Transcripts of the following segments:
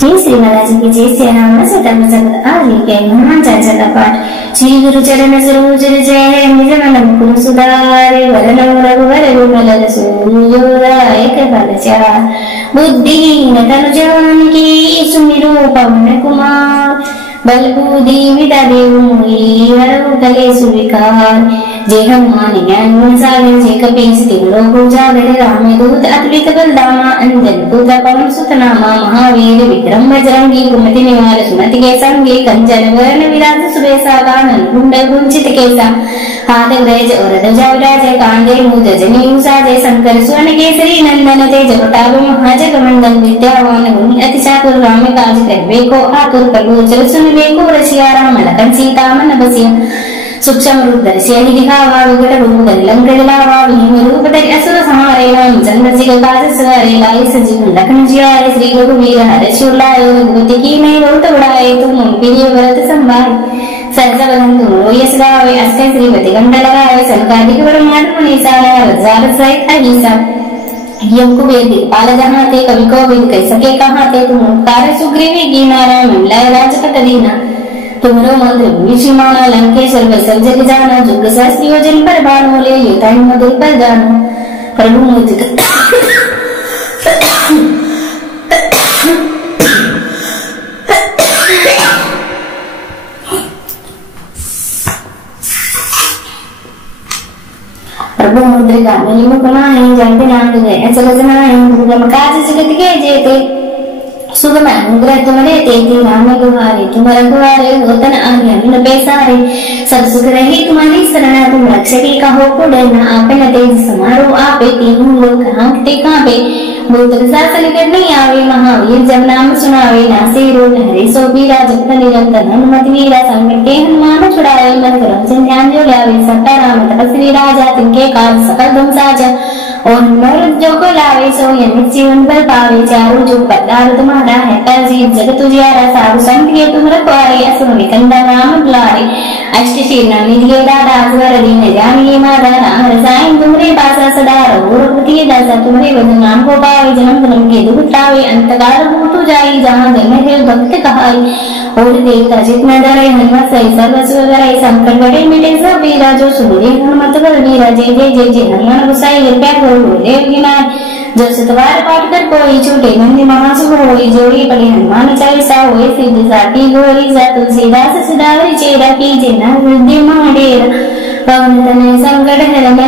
जय श्री महाराज की जय श्री राम सतम जगत आदि के हनुमान चाचा का पाठ। श्री गुरु चरण सरोज जय निज मन मुकुर सुधारे वरण रघुवर विमल सूर्योदय कृपा चार बुद्धिहीन तनु जानकी सुमिरो पवन कुमार बल बुद्धि विद्या देव मोहि हरहु कलेशु विकार। जय हनुमान ज्ञान गुण सागर जय कपीस तिहुलो उजागर रामदूत अतुलित बलधामा अंजन पुत्र पवन सुत नामा महावीर विक्रम बजरंगी कुमति निवार सुमति के संगे कंचन वरण विराज सुबेसा कानन कुंडल कुंचित केसा हाथ ग्रज और ध्वजा विराजय कांधे मूज जनेऊ साजय शंकर सुवन केसरी नंदन तेज प्रताप महाजग मंडल विद्यावान गुणी अति चातुर राम काज करबे को आतुर कलोचर सुनबे को रसिया राम लखन सीता मन बसिया सूक्ष्म रूप धरि दिखावा विकट रूप धरि लंक जलावा भीम रूप धरि असुर संहारे रामचंद्र जी का काज सवारे लाए संजीव लखन जियाए श्री रघुवीर हर्ष शिव लाए रघुपति की नहीं बहुत बड़ाए तुम प्रिय व्रत संभाले सहज बदन तुम यश गावे अष्ट श्रीपति कंठ लगाए संकादिक ब्रह्मांड मुनीसा हजार सहित अहिसा यम कुबेर दिक्पाल जहाँ थे कवि कोविद कह सके कहाँ थे तुम ओंकार सुग्रीवी कीना राम लय राजपत दीना तुमरो मंत्र विषिमाना लंकेश्वर वैसल जग जाना जुग सहस्त्र योजन पर बाणों ले लेता मधुर पर जाना प्रभु मुझ प्रभु मुद्रिका मिली मुकमाए जानते नाम गए अचल जनाए दुर्गम काज जगत के जेते सुगम अनुग्रह तुम्हारे तेती राम गुहारे तुम रघुवारे होतन आज्ञा बिन पैसारे सब सुख रही तुम्हारी शरणा तुम रक्षकी कहो को डरना आपे न तेज समारो आपे तीनों लोग हाँकते कांपे भूत पिशाच निकट नहीं आवे महावीर जब नाम सुनावे नासे रोग हरे सो पीरा जगत निरंतर हनुमत वीरा संकट के हनुमान छुड़ाए मन क्रम ध्यान जो लावे सट्टा राम तपस्वी राजा तिनके काज सकल धम साजा और मनोरथ जो को लावे सो यमित जीवन पर पावे चारों जो पदार तुम्हारा है कर जीत जगत उजियारा साधु संत के तुम रखवारे असुर निकंदन राम दुलारे अष्ट शीर्षा निधिये दादा असवर दीन जानिए माता राम रसायन तुमरे पासा सदा रहो रघुपति दासा तुमरे भजन नाम को पावे जन्म जन्म के दुख टावे अंतकाल भूतु जाई जहाँ जन्म है भक्त कहाई और देवता जितना डरे हनुमत सही सर्वस्व करे संकट बड़े मिटे सब वीरा जो सुबुरे हनुमत बल वीरा जय जय जय जय हनुमान गुसाई कृपया करो देव गिनार जो सतवार पाठ कर कोई छूटे मंदी महासुभ होई जोड़ी पड़े हनुमान चालीसा होए सिद्धि साटी गोरी सा तुलसीदास सदावरी चेरा की जेना वृद्धि महाडेरा पवन तनय संकट हरण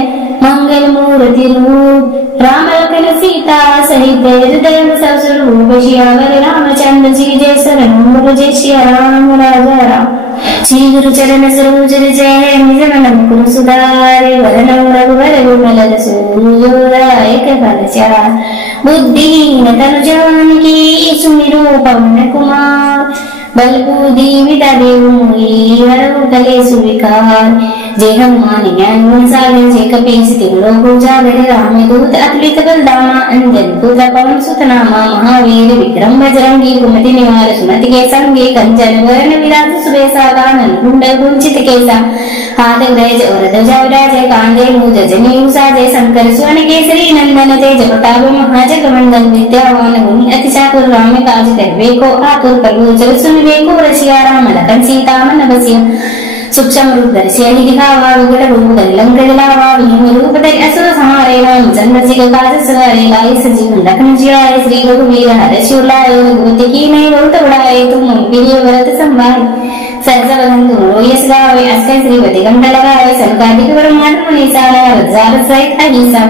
मंगल मूर्ति रूप राम लखन सीता सहित हृदय सब स्वरूप श्यावर रामचंद्र जी जय शरण जय श्री राम राजा राम। श्री गुरु चरण सरोज जय निज मन मुकुर सुधारे वरण रघुवर विमल सूर्योदय कृपा चार बुद्धिहीन तनु जानकी सुमिरो पवन कुमार बल बुद्धि विद्या देव मोहि हरहु कलेशु विकार। जय हनुमान ज्ञान गुण सागर जय कपीस तिहुलो उजागर रामदूत अतुलित बलधामा अंजन पुत्र पवन सुत नामा महावीर विक्रम बजरंगी कुमति निवार सुमति के संगे कंचन वरण विराज सुबेसा कानन कुंडल कुंचित केसा हाथ ग्रज और ध्वजा विराजय कांधे मूज जनेऊ साजय शंकर सुवन केसरी नंदन तेज प्रताप महाजग मंडल विद्यावान गुणी अति चातुर राम काज करबे को आतुर कलोचर सुनबे को रसिया राम लखन सीता मन बसिया सूक्ष्म रूप धरि दिखावा विकट रूप धरि लंक जलावा भीम रूप धरि असुर संहारे रामचंद्र जी का काज सवारे लाए संजीव लखन जियाए श्री रघुवीर हर्ष शिव लाए रघुपति की नहीं बहुत बड़ाए तुम प्रिय व्रत संभाले सहज बदन तुम यश गावे अष्ट श्रीपति कंठ लगाए संकादिक ब्रह्मांड मुनीसा हजार सहित अहिसा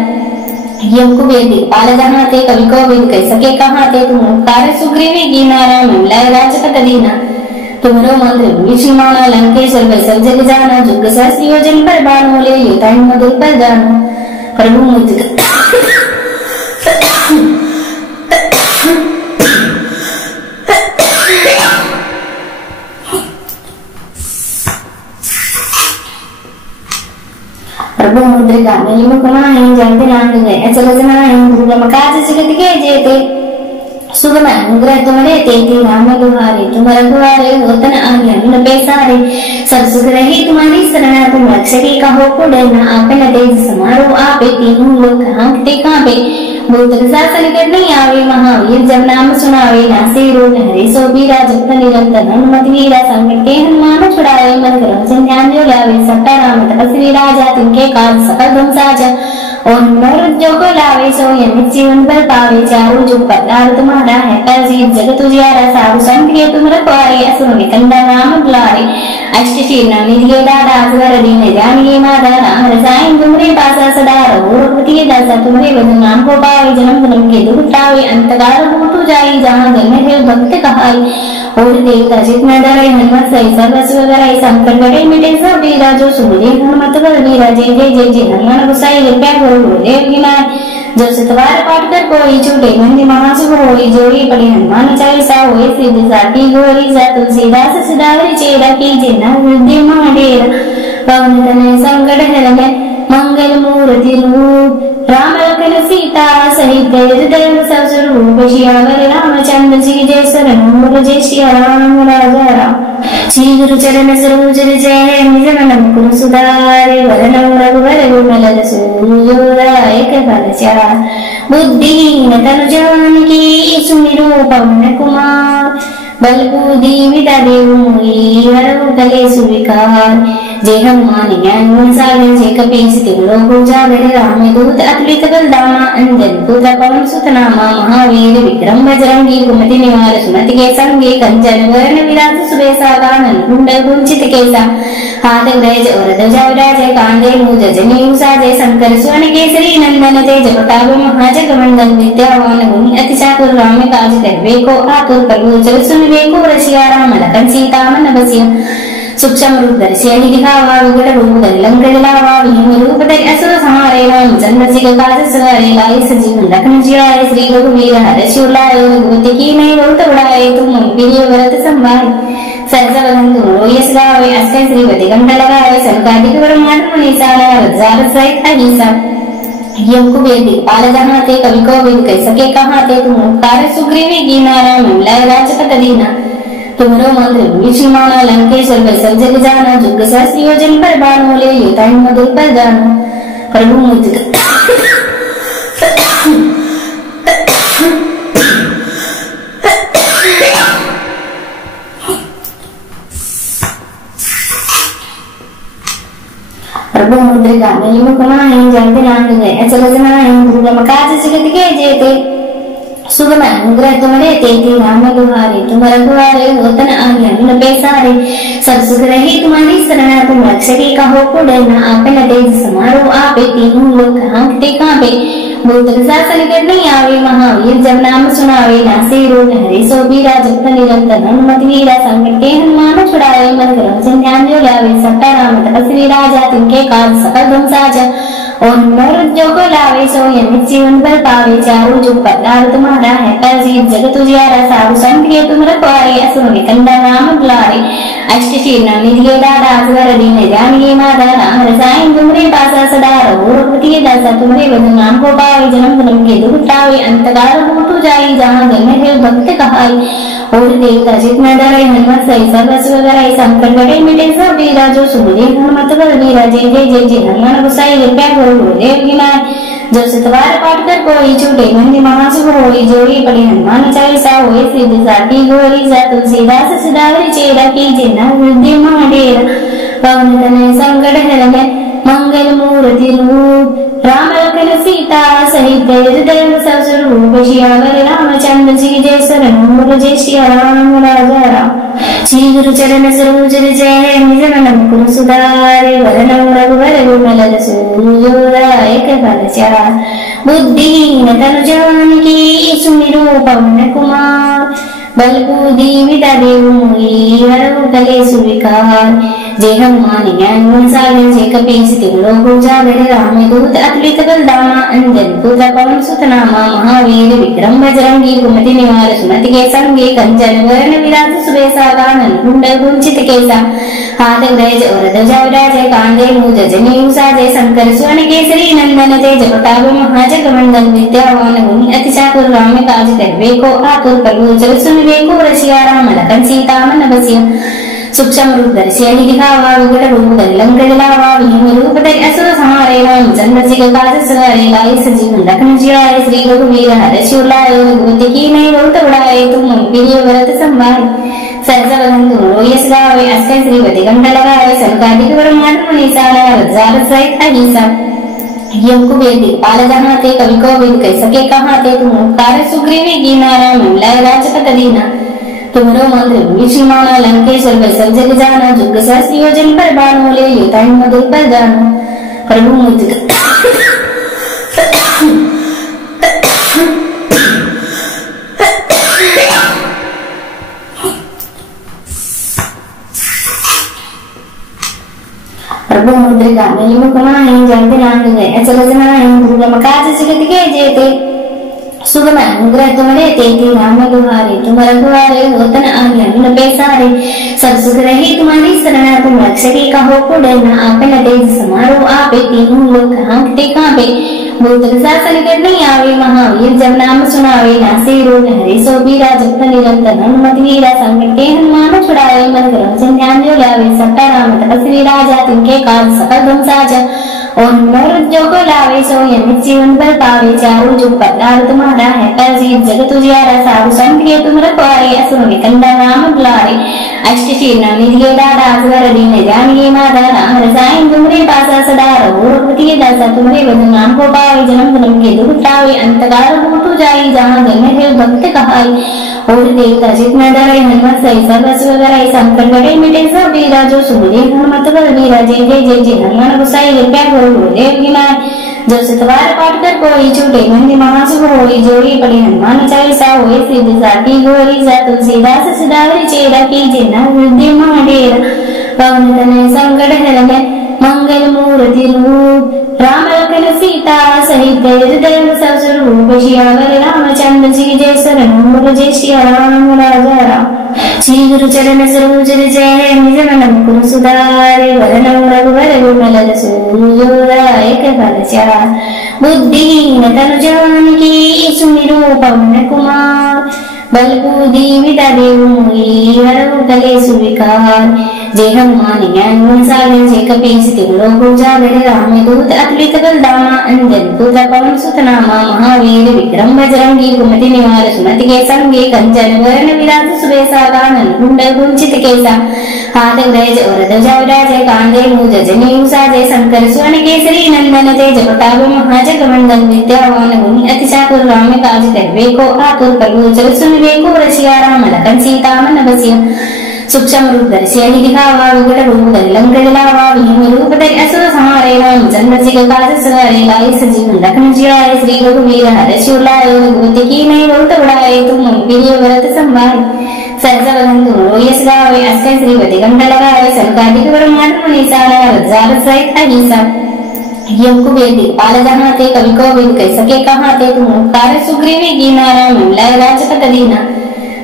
यम कुबेर दिक्पाल जहाँ थे कवि कोविद कह सके कहाँ थे तुम ओंकार सुग्रीवी कीना राम लय राजपत दीना तुमरो मंत्र विषिमाना लंकेश्वर वैसल जग जाना जुग सहस्त्र योजन पर बाणों ले लेता मधुर पर जाना प्रभु मुझ प्रभु मुद्रिका मिली मुकमाए जानते नाम गए अचल जनाए दुर्गम काज जगत के जेते सुगम अनुग्रह तुम्हारे तेती राम गुहारे तुम रघुवारे होतन आज्ञा बिन पैसारे सब सुख रही तुम्हारी शरणा तुम रक्षकी कहो को डरना आपे न तेज समारो आपे तीनों लोग हाँकते कांपे भूत पिशाच निकट नहीं आवे, महावीर जब नाम सुनावे, नासे रोग हरे सो बीरा, जप निरंतर हनुमत वीरा, संकट के हनुमान छुड़ावे, मन क्रम ध्यान जो लावे, सट्टा राम तपस्वी राजा, तिनके काज सकल धुम साजा, और मनोरथ को लावे, सो यमित जीवन पर पावे, चारों जुग पतार तुम्हारा है, कर जीत जगत उजियारा, साधु संत के तुम रखवारे, असुर निकंदन राम बुलारे, अष्ट शीर्षानि दिए दादा, असवर दीन जानिए माता, राम रसायन तुमरे पासा सदा रहो, रघुपति दासा तुमरे भजन नाम को पावे, जन्म जन्म के दुख टावे, अंतकाल भूतु जाई, जहाँ जन्म है भक्त कहाई, और देवता जितना डरे, हनुमत सही सर्वस्व डराई, संकट गड़े मिटे सब वीरा, जो सुमिरे हनुमत बलवीरा, जय जय जय जय हनुमान गोसाई, कृपया करो गुरुदेव की नाय, जो सतवार पाठ कर कोई छूटे, मंदी महासुभ होई, जोड़ी पड़ी हनुमान चालीसा, होए सिद्धि साकी गोरी सा, तुलसीदास सदावरी चेरा, कीजिए ना वृद्धि महाडेरा, पवन तनय संकट हरने, मंगल मूर्ति रूप, राम लखन सीता सहित हृदय सब स्वरूप, श्यावर रामचंद्र जी जय शरण जय श्री राम राजा राम, श्री गुरु चरण सरोज जय निज मन मुकुर सुधारे, वरनम रघुवर विमल रसूलदायक फल चार, बुद्धिहीन तनु जानकी सुमिरो पवन कुमार, बल बूढ़ी विदा देव मोहि, हरहु कलेषु विकार, जय हनुमान ज्ञान गुण सागर, जय कपीस तिहुँ लोक उजागर, रामदूत अतुलित बल धामा, अंजनी पुत्र पवन सुत नामा, महावीर विक्रम बजरंगी, कुमति निवार सुमति के संगे, कंचन वरण विराज सुबेसा, कानन कुंडल कुंचित केसा, हाथ गज और ध्वजा विराजय, कांधे मूज जनेऊ साजय, शंकर स्वर्ण केसरी नंदन, तेज प्रताप महाजगवंदन, विद्यावान गुणी अति चातुर, राम काज करबे को आतुर, प्रभु जल सुनबे को रसिया, राम लखन सीता मन बसिया, सूक्ष्म रूप धरि सियहि दिखावा, विकट रूप धरि लंक जलावा, भीम रूप धरि असुर संहारे, रामचंद्र जी का काज सवारे, लाए सजीवन लखन जियाए, श्री रघुवीर हर्षि उलाए, रघुपति कीन्ही बहुत बड़ाए, तुम प्रिय भरत संभाए, सहस वदन तुमरो यश गावे, अष्टै श्रीपति कंठ लगाए, सनकादिक ब्रह्मांड मुनीसा, नारद सहित अहिसा, यम कुबेर दिक्पाल जहाँ थे, कवि कोविद कह सके कहाँ थे, तुम उपकार सुग्रीवी कीन्हा, राम मिलाए राजपद दीना, तुमरो मंत्र विष्णु माना, लंकेश्वर वै सब जग जाना, जुग सहस्र योजन पर बानो, ले लेता मधुर पर जानो, प्रभु मुझ प्रभु मुद्रिका मेली मुखमाहि, जयति नाम गए अचल जनाहि, दुर्गम काज जगत के जेते, सुगम अनुग्रह तुम्हारे तेती, राम दुहारे तुम रघुवारे, होतन आज्ञा पैसारे, सब सुख रही तुम्हारी शरण, तुम रक्षक कहो को डरना, आपे न तेज समारो आपे, तीनों लोग हाँकते कांपे, भूत पिशाच निकट नहीं आवे, महावीर जब नाम सुनावे, नासे रोग हरे सो बीरा, जप निरंतर हनुमत वीरा, संकट के हनुमान छुड़ावे, मन क्रम ध्यान जो लावे, सट्टा राम तपस्वी राजा, तिनके काज सकल धुम साजा, और मनोरथ को लावे, सो यमित जीवन पर पावे, चारों जुग पतार तुम्हारा है, कर जीत जगत उजियारा, साधु संत के तुम रखवारे, असुर निकंदन राम बुलारे, अष्ट शीर्षानि दिए दादा, असवर दीन जानिए माता, राम रसायन तुमरे पासा सदा रहो, रघुपति दासा तुमरे भजन नाम को पावे, जन्म जन्म के दुख टावे, अंतकाल भूतु जाई, जहाँ जन्म है भक्त कहाई, और देवता जितना डरे, हनुमत सही सर्वस्व डराई, संकट गड़े मिटे सब वीरा, जो सुमिरे हनुमत बलवीरा, जय जय जय जय हनुमान गोसाई, कृपया करो गुरुदेव की नाय, जो सतवार पाठ कर कोई छूटे, मंदी महासुभ होई, जोड़ी पड़ी हनुमान चालीसा, होए सिद्धि साकी गोरी सा, तुलसीदास सदावरी चेरा, कीजिए ना वृद्धि महाडेरा, पवन तनय संकट हरने, मंगल मूर्ति रूप, राम लखन सीता सहित हृदय सब स्वरूप, श्यावर रामचंद्र जी जय शरण जय श्री राम राजा राम, श्री गुरु चरण सरोज जय निज मन मुकुर सुधारे, वरनम रघुवर विमल रसूलदायक फल चार, बुद्धिहीन तनु जानकी सुमिरो पवन कुमार, बल बूढ़ी विदा देव मोहि, हरहु कलेषु विकार, जय हनुमान ज्ञान गुण सागर, जय कपीस तिहुँ लोक उजागर, रामदूत अतुलित बल धामा, अंजनी पुत्र पवन सुत नामा, महावीर विक्रम बजरंगी, कुमति निवार सुमति के संगे, कंचन वरण विराज सुबेसा, कानन कुंडल कुंचित केसा, हाथ गज और ध्वजा विराजय, कांधे मूज जनेऊ साजय, शंकर स्वर्ण केसरी नंदन, तेज प्रताप महाजगवंदन, विद्यावान गुणी अति चातुर, राम काज करबे को आतुर, प्रभु जल सुनबे को रसिया, राम लखन सीता मन बसिया, सूक्ष्म रूप धरि अहि दिखावा विकट रूप धरि लंक जलावा भीम रूप धरि असुर संहारे रामचंद्र जी काज सवारे लाए सजीवन लखन जियाए श्री रघुवीर हर्षि शिव लाए रघुपति कीन्ही बहुत बड़ाई तुम प्रिय व्रत संभाले सहसा वदन तुम यश गावे अष्ट श्रीपति कंठ लगावे सनकादिक ब्रह्मांड मुनीसा नारद सहित अहिसा यम कुबेर दिक्पाल जहाँ थे कवि को विद कह सके कहाँ थे तुम ओंकार सुग्रीवी कीना राम लय राजपत दीना तुमरो मंत्र विष्णु माना लंकेश्वर बैसल जग जाना जुग सहस्र योजन पर बाणों ले युताई मधुर पर जाना प्रभु मुझ प्रभु मुद्रिका मेली मुखमाहि जगत नांग गए अचल जनाहि दुर्गम काज जगत के जेते सुगम अनुग्रह तुम्हारे तेती राम दुहारे तुम रघुवारे होतन आज्ञा बिन पैसारे सब सुख रही तुम्हारी शरणा तुम रक्षकी कहो को डरना आपन तेज समारो आपे तीनों लोग हाँकते कांपे भूत शासन कर नहीं आवे महावीर जब नाम सुनावे नासे रोग हरे सो बीरा जप निरंतर हनुमत वीरा संकट के हनुमान छुड़ावे मन करो ध्यान जो लावे सट्टा राम तपस्वी राजा तिनके काज सकल धम साजा और जो को लावे सो यमित जीवन पर पावे चारों जो पतार तुम्हारा है कर जीत जगत उजियारा साधु संत के तुम रखवारे असुर निकंदा राम बुलारे अष्ट शीर्णा निधिये दादा असवर दीन जानिए माता राम रसायन तुमरे पासा सदा रहो रघुपति दासा तुमरे भजन नाम को पावे जन्म जन्म के दुख टावे अंतकाल भूतु जाई जहाँ जन्म है भक्त कहाई और देवता जितना डरे हनुमत सही सर्वस्व कराई संकट गड़े मिटे सब वीरा जो सुबुरे हनुमत बल वीरा जय जय जय जय हनुमान गुसाई कृपया करो गुरुदेव गिनाय जो सतवार पाठ कर कोई छूटे मंदी महासुभ होई जोड़ी पड़ी हनुमान चालीसा होए सिद्ध साकी गोरी सा तुलसीदास सदावरी चेरा की जिन्ना वृद्धि महाडेरा पवन तनय संकट हरण मंगल मूर्ति रूप राम लखन सीता सहित देव सब स्वरूप श्यावर रामचंद्र जी जय शरण जय श्री राम राजा राम श्री गुरु चरण सरोज जय निज मन मुकुर सुधारे वदन रघुवर विमल सूर्योदय फल चार बुद्धिहीन तनु जानकी सुमिरो पवन कुमार बल बुद्धि विद्या देव मोहि हरहु कलेषु विकार जय हनुमान ज्ञान गुण सागर जय कपीस तिलोक उजागर राम दूत अतुलित बल धामा अंजन पुत्र पवन सुत नामा महावीर विक्रम बजरंगी कुमति निवार सुमति के संगे कंचन वरण विराज सुबेसा कानन कुंडल कुंचित केसा हाथ गज और ध्वजा विराज कांधे मूज जनेऊ साजे शंकर स्वर्ण केसरी नंदन तेज प्रताप महाजग मंडल विद्यावान गुणी अति चातुर राम काज करवे को आतुर प्रभु जल सुन को रसिया राम लखन सीता मन बसिया सूक्ष्म रूप धरि अहि दिखावा विकट रूप धरि लंक जलावा भीम रूप धरि असुर संहारे रामचंद्र जी काज सवारे लाए सजीवन लखन जियाए श्री रघुवीर हर्षि शिव लाए रघुपति कीन्ही बहुत बड़ाई तुम प्रिय व्रत संभाले सहसा वदन तुम यश गावे अष्ट श्रीपति कंठ लगावे सनकादिक ब्रह्मांड मुनीसा नारद सहित अहिसा यम कुबेर दिक्पाल जहाँ थे कवि को विद कह सके कहाँ थे तुम ओंकार सुग्रीवी कीना राम लय राजपत दीना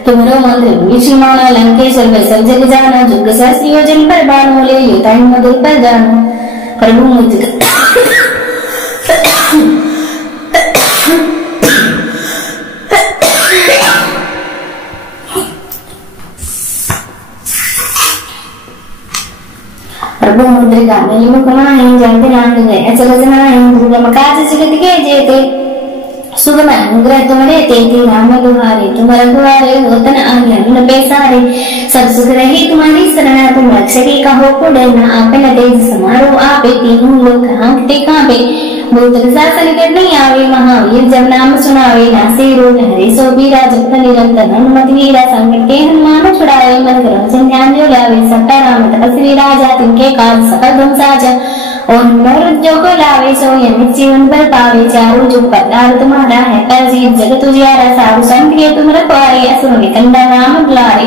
तुमरो मंत्र विष्णु माना लंकेश्वर बैसल जग जाना जुग सहस्र योजन पर बाणों ले युताई मधुर पर जाना प्रभु मुझ प्रभु मुद्रिका मेली मुखमाहि जगत नांग गए अचल जनाहि दुर्गम काज जगत के जेते सुगम अनुग्रह तुम्हारे तेती राम दुहारे तुम रघुवारे होतन आज्ञा बिन पैसारे सब सुख रही तुम्हारी शरणा तुम रक्षकी कहो को डरना आपन तेज समारो आपे तीनों लोग हाँकते कांपे भूत शासन कर नहीं आवे महावीर जब नाम सुनावे नासे रोग हरे सो बीरा जप निरंतर हनुमत वीरा संकट के हनुमान छुड़ावे मन करो ध्यान जो लावे सट्टा राम तपस्वी राजा तिनके काज सकल धम साजा और जो को लावे सो यमित जीवन पर पावे चारों जो पतार तुम्हारा है कर जीत जगत उजियारा साधु संत के तुम रखवारे असुर निकंदा राम बुलारे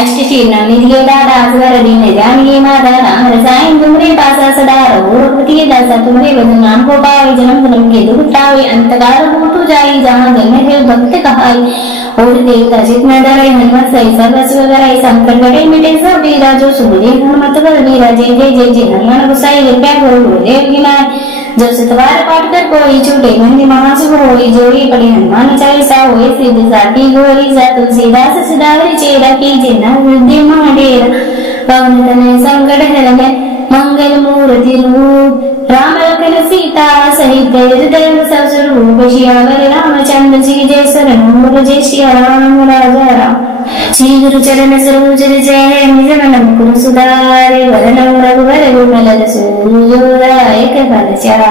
अष्ट शीर्णा निधिये दादा असवर दीन जानिए माता राम रसायन तुमरे पासा सदा रहो रघुपति दासा तुमरे भजन नाम को पावे जन्म जन्म के दुख टावे अंतकाल भूतु जाई जहाँ जन्म है भक्त कहाई और देवता जितना डरे हनुमत सही सर्वस्व कराई संकट गड़े मिटे सब वीरा जो सुबुरे हनुमत बल वीरा जय जय जय जय हनुमान गुसाई कृपया करो गुरुदेव गिनाय जो सतवार पाठ कर कोई छूटे मंदी महासुभ होई जोड़ी पड़ी हनुमान चालीसा होए सिद्ध साकी गोरी सा तुलसीदास सदावरी चेरा की जिन्ना वृद्धि महाडेरा पवन तनय संकट हरण मंगल मूर्ति रूप राम लखन सीता सहित हृदय सब स्वरूप सियावर रामचंद्र जी जय शरण जय सिया राम राजा राम। श्री गुरु चरण सरोज जय निज मन मुकुर सुधारे वरण रघुवर विमल रसूलदायक फल चार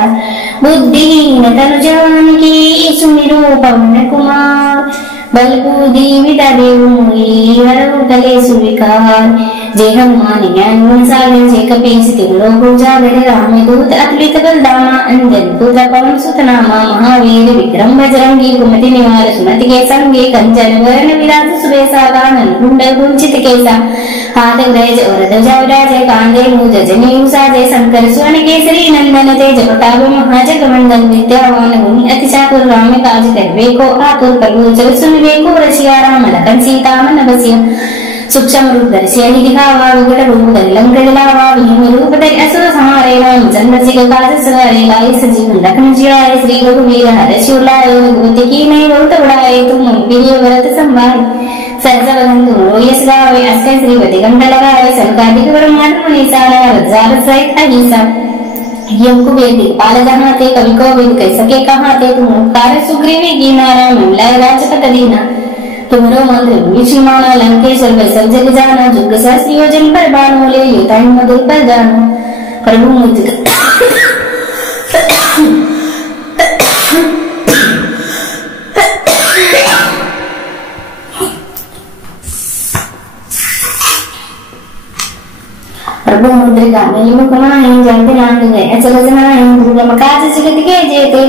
बुद्धिहीन तनु जानकी सुमिरो पवन कुमार बल बुद्धि विद्या देव मोहि हरहु कलेषु विकार जय हनुमान ज्ञान गुण सागर जय कपीस तिहुँ लोक उजागर रामदूत अतुलित बल धामा अंजन पुत्र पवन सुत नामा महावीर विक्रम बजरंगी कुमति निवार सुमति के संगे कंचन वरण विराज सुबेसा कानन कुंडल कुंचित केसा हाथ गज और ध्वजा विराजय कांधे मूज जनेऊ साजय शंकर स्वर्ण केसरी नंदन तेज प्रताप महाजगवंदन विद्यावान गुणी अति चातुर राम काज करबे को आतुर प्रभु जल सुनबे को रसिया राम लखन सीता मन बसिया सूक्ष्म रूप धरि सियहि दिखावा विकट रूप धरि लंक जलावा भीम रूप धरि असुर संहारे रामचंद्र जी का काज सवारे लाए सजीवन लखन जियाए श्री रघुवीर हर्षि उल्लाए रघुपति कीन्ही बहुत बड़ाए तुम प्रिय भरत संभाय सहसा वदन तुम यश गावे अष्टय श्रीपति कंठ लगाए सनकादिक ब्रह्मांड मुनीसा नारद सहित अहिसा यम कुबेर दिक्पाल जहाँ थे कवि कोविद कह सके कहाँ थे तुम उपकार सुग्रीवी कीना राम मिलाए राजपत दीना तुम्हारो मंत्र विषिमाना लंकेश्वर वै सब जग जाना जुग सहस्र योजन पर बाणों ले युताई मधुर पर जानो प्रभु मुझ प्रभु मुद्रिका मेली मुखमाहि जयति नाम गए अचल जनाहि दुर्गम काज जगत के जेते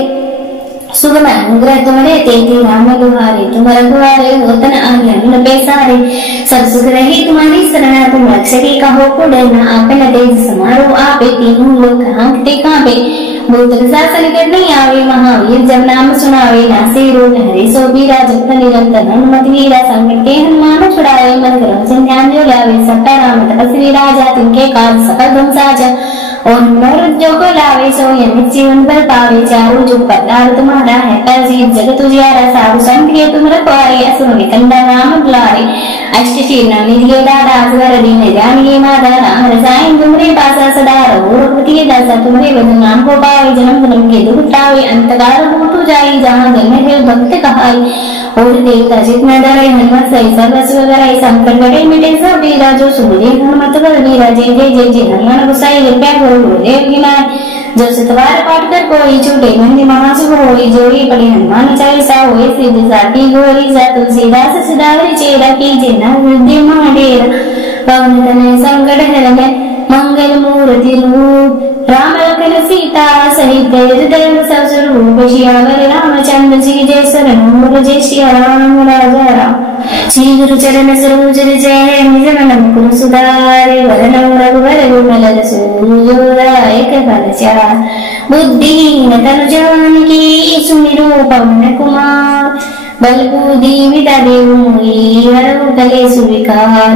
सुगम अनुग्रह तुम्हारे तेती राम दुहारे तुम रघुवारे होतन आज्ञा न बेसारे सब सुख रही तुम्हारी शरण तुम रक्षकी कहो को डरना आपन तेज समारो आपे तीनों लोक हाँकते कांपे भूत शासन कर नहीं आवे महावीर जब नाम सुनावे नासे रोग हरे सो बीरा जप निरंतर हनुमत वीरा संकट के हनुमान छुड़ावे मन करम संध्यान जो लावे सट्टा राम तपस्वी राजा तिनके काज सकल धन साजा और जो को लावे सो यमित जीवन पर पावे चारों जुग पतार तुम्हारा है पर जीत जगत उजियारा साधु संत के तुम रखवारे असुर निकंदा नाम बुलारे अष्ट शीर्णा निधिये दादा असवर दीन जानिए माता राम रसायन तुमरे पासा सदा रहो रघुपति दासा तुमरे भजन नाम को पावे जन्म जन्म के दुख टावे अंतकाल हो जाई जहाँ जन्म है भक्त कहाई और देवता जितना डरे हनुमत सही सर्वस्व डराई संकट गड़े मिटे सब वीरा जो सुबह हनुमत बल वीरा जय जय जय जय हनुमान गुसाई कृपया करो गुरुदेव की नाय जो सतवार पाठ कर कोई छूटे मंदी महासुभ होई जोड़ी पड़ी हनुमान चालीसा होए सिद्ध साथी गोरी सा तुलसीदास सिदावरी चेरा कीजे न हृदय महाडेरा पवन तनय संकट हरण मंगल मूर्ति रूप राम लखन सीता सहित हृदय सब स्वरूप सियावर रामचंद्र जी जय शरण जय सिया राम राजा राम। श्री गुरु चरण सरोज जय निज मन मुकुर सुधारे वरण रघुवर विमल रसूलदायक फल चार बुद्धिहीन तनु जानकी सुमिरो पवन कुमार बल बुद्धि विद्या देव मोहि हरहु कलेषु विकार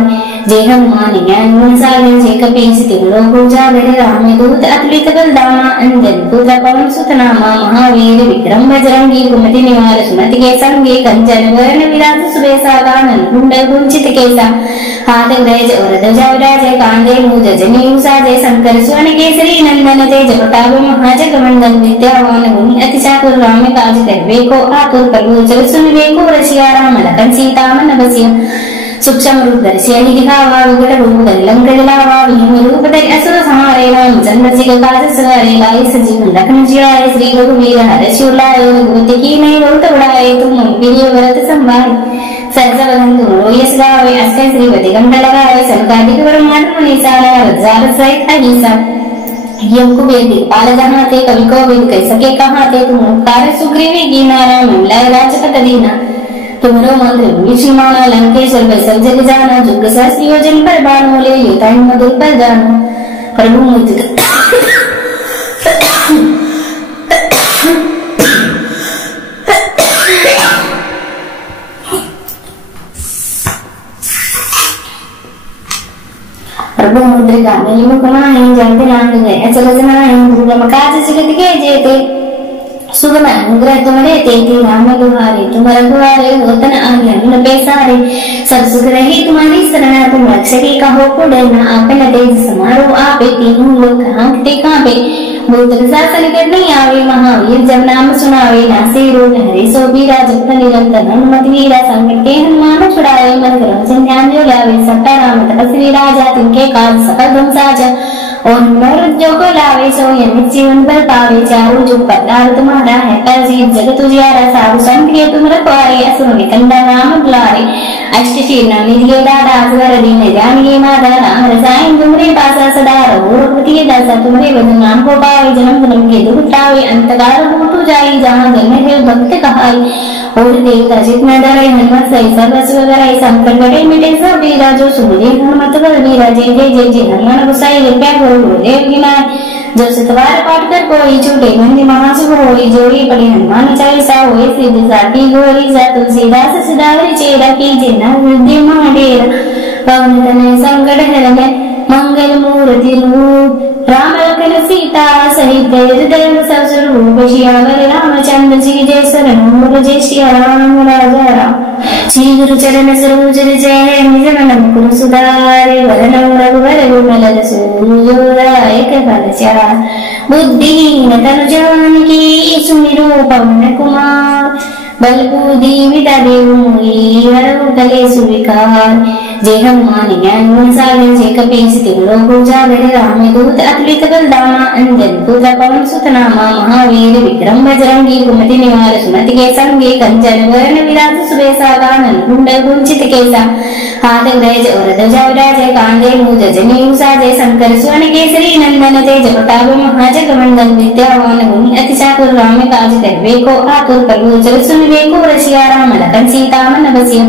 जय हनुमान ज्ञान गुण सागर जय कपीस तिहुँ लोक उजागर रामदूत अतुलित बल धामा अंजन पुत्र पवन सुत नामा महावीर विक्रम बजरंगी कुमति निवार सुमति के संगे कंचन वरण विराज सुबेसा कानन कुंडल कुंचित केसा हाथ गज और ध्वजा विराजय कांधे मूज जनेऊ साजय शंकर स्वर्ण केसरी नंदन तेज प्रताप महाजगवंदन विद्यावान गुणी अति चातुर राम काज करबे को आतुर प्रभु जल सुनबे को रसिया राम लखन सीता मन बसिया सूक्ष्म रूप धरि सियहि दिखावा विकट रूप धरि लंक जलावा भीम रूप धरि असुर संहारे रामचंद्र जी का काज सवारे लाए सजीवन लखन जियाए श्री रघुवीर हर्षि उल्लाए रघुपति कीन्ही बहुत बड़ाए तुम प्रिय भरत संभाय सहसा वदन तुम यश गावे अष्टय श्रीपति कंठ लगाए सनकादिक ब्रह्मांड मुनीसा नारद सहित अहिसा यम कुबेर दिक्पाल जहाँ थे कवि कोविद कह सके कहाँ थे तुम उपकार सुग्रीवी कीना राम मिलाए राजपत दीना तुम्हारो मंत्र विषिमाना लंकेश्वर वै सब जग जाना जुग सहस्र योजन पर बाणों ले युताई मधुर पर जानो प्रभु मुझ प्रभु मुद्रिका मेली मुखमाहि जयति नाम गए अचल जनाहि दुर्गम काज जगत के जेते सुगम अनुग्रह तुम्हारे तेती राम गुहारे तुम रघुवारे होतन आज्ञा बिन पैसारे सब सुख रही तुम्हारी शरणा तुम रक्षकी कहो को डरना आपन तेज समारो आपे तीनों लोग हाँकते कांपे भूत पिशाच निकट नहीं आवे महावीर जब नाम सुनावे नासे रोग हरे सो बीरा जप निरंतर हनुमत वीरा संकट के हनुमान छुड़ावे मन करो ध्यान जो लावे सट्टा राम तपस्वी राजा तिनके काज सकल धुम साजा और जो को लावे सो यमित जीवन पर पावे चारों जो पतार तुम्हारा है पर जीत जगत उजियारा साधु संत के तुम रखवारे असुर निकंदा राम बुलारे अष्ट शीर्णा निधिये दादा असवर दीन जानिए माता राम रसायन तुमरे पासा सदा रहो रघुपति दासा तुमरे भजन नाम को पावे जन्म जन्म के दुख टावे अंतकाल होतु जाई जहाँ जन्म है भक्त कहाई और देवता जितना डरे हनुमत सही सब असुर डराई संकट गड़े मिटे सब वीरा जो सुमिरे हनुमत बल वीरा जय जय जय जय हनुमान गोसाई कृपया करो गुरुदेव की नाय जो सतवार पाठ कर कोई छूटे मंदी महासुभ होई जोड़ी पड़ी हनुमान चालीसा होई सिद्ध साकी गोरी सा तुलसीदास सिधारी चेरा की जेना वृद्धि महाडेरा पवन तनय संकट हरण मंगल मूर्ति रूप राम लखन सीता सहित हृदय सब स्वरूप श्यावर रामचंद्र जी जय शरण जय श्री राम राजा राम श्री गुरु चरण सरोज जय निज मन मुकुर सुधारे वरन रघुवर विमल सूर्योदय फल चार बुद्धिहीन तनु जानकी सुमिरो पवन कुमार बल बुद्धि विद्या देव मोहि हरहु कलेषु विकार जय हनुमान ज्ञान गुण सागर जय कपीस तिलोक उजागर राम दूत अतुलित बलधामा अंजन पुत्र पवन सुत नामा महावीर विक्रम बजरंगी कुमति निवार सुमति के संगे कंचन वरण विराज सुबेसा कानन कुंडल कुंचित केसा हाथ गज और ध्वजा विराज कांधे मूज जनेऊ साजे शंकर स्वर्ण केसरी नंदन तेज प्रताप महाजग मंडल विद्यावान गुणी अति चातुर राम काज करवे को आतुर प्रभु जल सुनवे को रसिया राम लखन सीता मन बसिया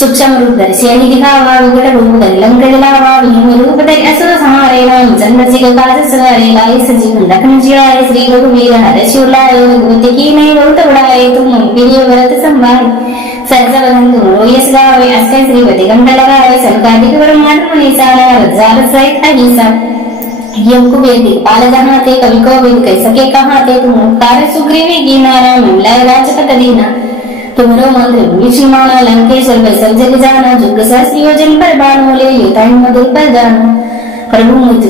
सूक्ष्म रूप धरि दिखावा विकट रूप धरि लंक जलावा भीम रूप धरि असुर संहारे रामचंद्र जी का काज सवारे लाए सजीवन लखन जियाए श्री रघुवीर हर्ष उल्लाए रघुपति की नहीं बहुत बड़ाए तुम प्रिय व्रत संभाले सहज बदन तुम यश गावे अस्कर श्रीवती कंठ लगावे सनकादिक ब्रह्मांड मुनीसा रजार सहित अहिसा यम कुबेर दिक्पाल जहाँ थे कवि को विद कह सके कहाँ थे तुम उपकार सुग्रीवी की नारायण मिलाए राजपत दीना तुम्हारो मंत्र विष्णुमाना लंकेश्वर पर सब जग जाना जुग सहस्र योजन पर बाणों ले युताई मधुर पर जानो प्रभु मुझ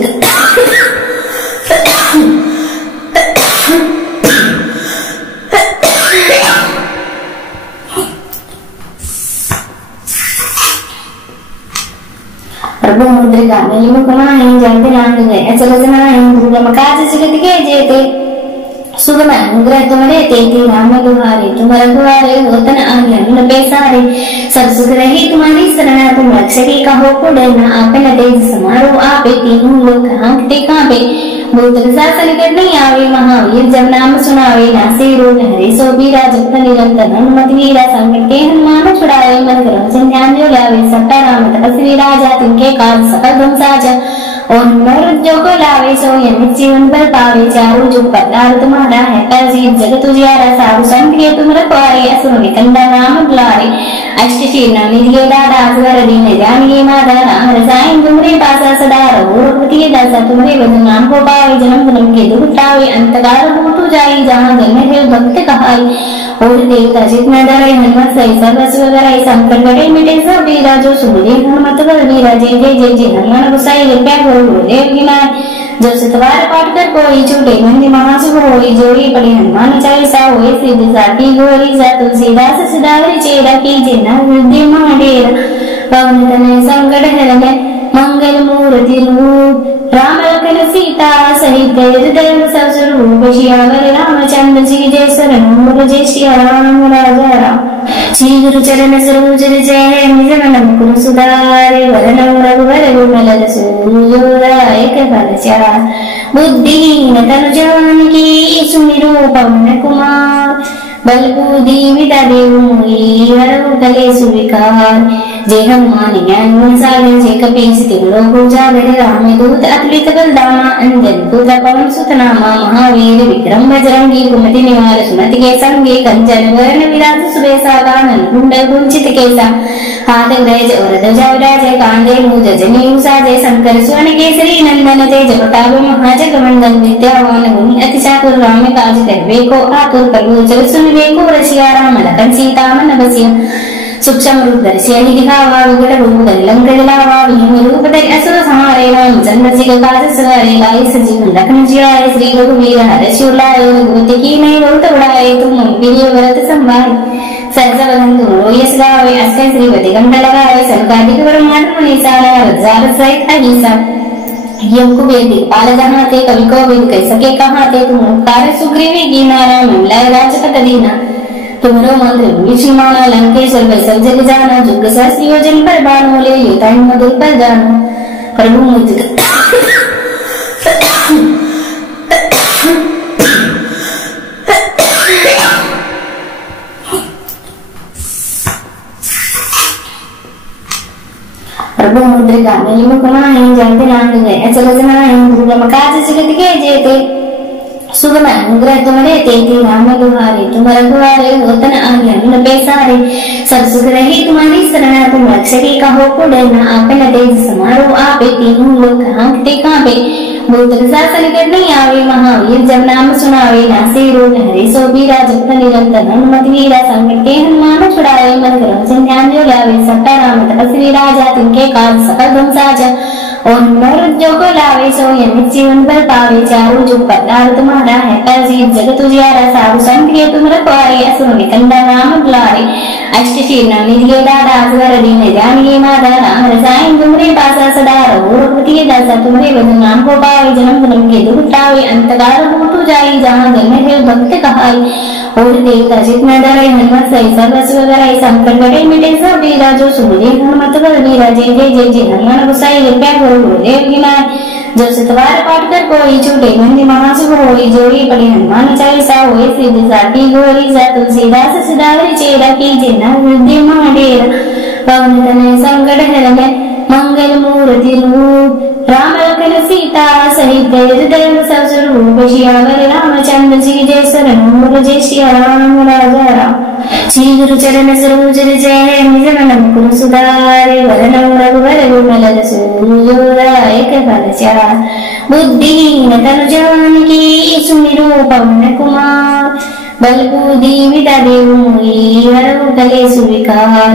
प्रभु मुद्रिका मेली मुखमाहि जयते नांग गए अचल जनाहि दुर्गम काज जगत के जेते सुगम अनुग्रह तुम्हारे तेती राम गुहारे तुम रघुवारे होतन आज्ञा बिन पैसारे सब सुख रही तुम्हारी शरणा तुम रक्षकी कहो को डरना आपन तेज समारो आपे तीनों लोग हाँकते कांपे भूत पिशाच निकट नहीं आवे महावीर जब नाम सुनावे नासे रोग हरे सो बीरा जप निरंतर हनुमत वीरा संकट के हनुमान छुड़ावे मन करो ध्यान जो लावे सट्टा राम तपस्वी राजा तिनके काज सकल धुम साजा और जो को लावे सो यमित जीवन पर पावे चारों जो पतार तुम्हारा है पर जीत जगत उजियारा साधु संत के तुम रखवारे असुर निकंदा राम बुलारे अष्ट शीर्णा निधिये दादा असवर दीन जानिए माता राम रसायन तुमरे पासा सदा रहो रघुपति दासा तुमरे भजन नाम को पावे जन्म जन्म के दुख टावे अंतकाल होतु जाई जहाँ जन्म है भक्त कहाई और देवता जितना डरे हनुमत सही सब असुर डराई संकट गड़े मिटे सब वीरा जो सुमिरे हनुमत बल वीरा जय जय जय जय हनुमान गोसाई कृपया करो गुरुदेव की नाय जो सतवार पाठ कर कोई छूटे मंदी महासुभ होई जोड़ी पड़ी हनुमान चालीसा होई सिद्ध साकी गोरी सा तुलसीदास सिधारी चेरा की जेना वृद्धि महाडेरा पवन तनय संकट हरण मंगल मूर्ति रूप राम लखन सीता सहित हृदय सब स्वरूप श्यावर रामचंद्र जी जय शरण जय श्री राम राजा राम श्री गुरु चरण सरोज जय निज मन मुकुर सुधारे वरन रघुवर विमल सूर्योदय फल चार बुद्धिहीन तनु जानकी सुमिरो पवन कुमार बलबूदी विदा देवमुई हरऊ कले सुविकार जय हनुमान ज्ञान गुण सागर जय कपीस तिगुलो पूजागर राम दूत अतुलित बलधामा अंजन पुत्र पवन सुत नामा महावीर विक्रम बजरंगी कुमति निवार सुमति के संगे कंचन वर्ण विराज सुबेसा कानन कुंडल कुंचित केसा हाथ गज और ध्वजा विराजय कांधे मूज जनेऊ साजय शंकर स्वर्ण केसरी नंदन तेज प्रताप महाजगमंडन विद्यावान गुणी अति चातुर राम काज करवे को आतुर प्रभु जल सुनवे को रसिया राम लखन सीता मन बसिया सूक्ष्म रूप धरि अहि दिखावा विकट रूप धरि लंक जलावा भीम रूप धरि असुर संहारे रामचंद्र जी का काज सवारे लाए संजीवन लखन जियाए श्री रघुवीर हर्षि उल्लाए रघुपति की नहीं बहुत बड़ाए तुम प्रिय व्रत संभाले सहसा वदन तुम यश गावे अष्ट श्रीपति कंठ लगाए संकादिक ब्रह्मांड मुनीसारा रजार सहित अहिसा यम कुबेर दिक्पाल जहाँ थे कवि को विद कह सके कहाँ थे तुम उपकार सुग्रीवी की नारा मिला राजपत दीना तुमरो मंत्र विष्णुमाना लंकेश्वर बैसल जग जाना जुग सहस्र योजन पर बाणों ले युताई मधुर पर जानो प्रभु मुझ प्रभु मुद्रिका मेली मुखमाए जानते नाम गए अचल जनाए दुर्गम काज जगत के जेते सुगम अनुग्रह तुम्हारे तेती राम दुहारे तुम रघुवारे होतन आज्ञा बिन पैसारे सब सुख रही तुम्हारी शरणा तुम रक्षकी कहो को डरना आपन तेज समारो आपे तीनों लोग हाँकते कांपे भूत शासन कर नहीं आवे महावीर जब नाम सुनावे नासे रोग हरे सो बीरा जप निरंतर हनुमत वीरा संकट के हनुमान छुड़ावे मन क्रम ध्यान जो लावे सट्टा राम तपस्वी राजा तिनके काज सकल धन साजा और जो को लावे सो यमित जीवन पर पावे चारों जो पतार तुम्हारा है कर जीत जगत उजियारा साधु संत के तुम रखवारे असुर निकंदा राम बुलारे अष्ट शीर्णा निधिये दादा असवर दीन जानिए माता राम रसायन तुमरे पासा सदा रहो रघुपति दासा तुमरे भजन नाम को पावे जन्म जन्म के दुख टावे अंतकाल होतु जाई जहाँ जन्म है भक्त कहाई और देवता जितना डरे हनुमत सही सर्वस्व डराई संकट बड़े मिटे सब वीरा जो सुबह हनुमत बल वीरा जय जय जय जय हनुमान गुसाई कृपया करो गुरुदेव की नाय जब सतवार पाठ कर कोई छूटे मंदी महासुभ होई जोड़ी पड़ी हनुमान चालीसा होई सिद्ध साकी गोरी सा तुलसीदास सदावरी चेरा की जेना हृदय महाडेरा पवन तनय संकट हरण मंगल मूर्ति रूप राम लखन सीता सहित हृदय सब स्वरूप श्यावर रामचंद्र जी जय शरण जय श्री राम राजा राम श्री गुरु चरण सरोज जय निज मन मुकुर सुधारे वरनम रघुवर विमल सूर्योदय कृपा चार बुद्धिहीन तनु जानकी सुमिरो पवन कुमार बलबूदी विदा देवमुई हरऊ कले सुविकार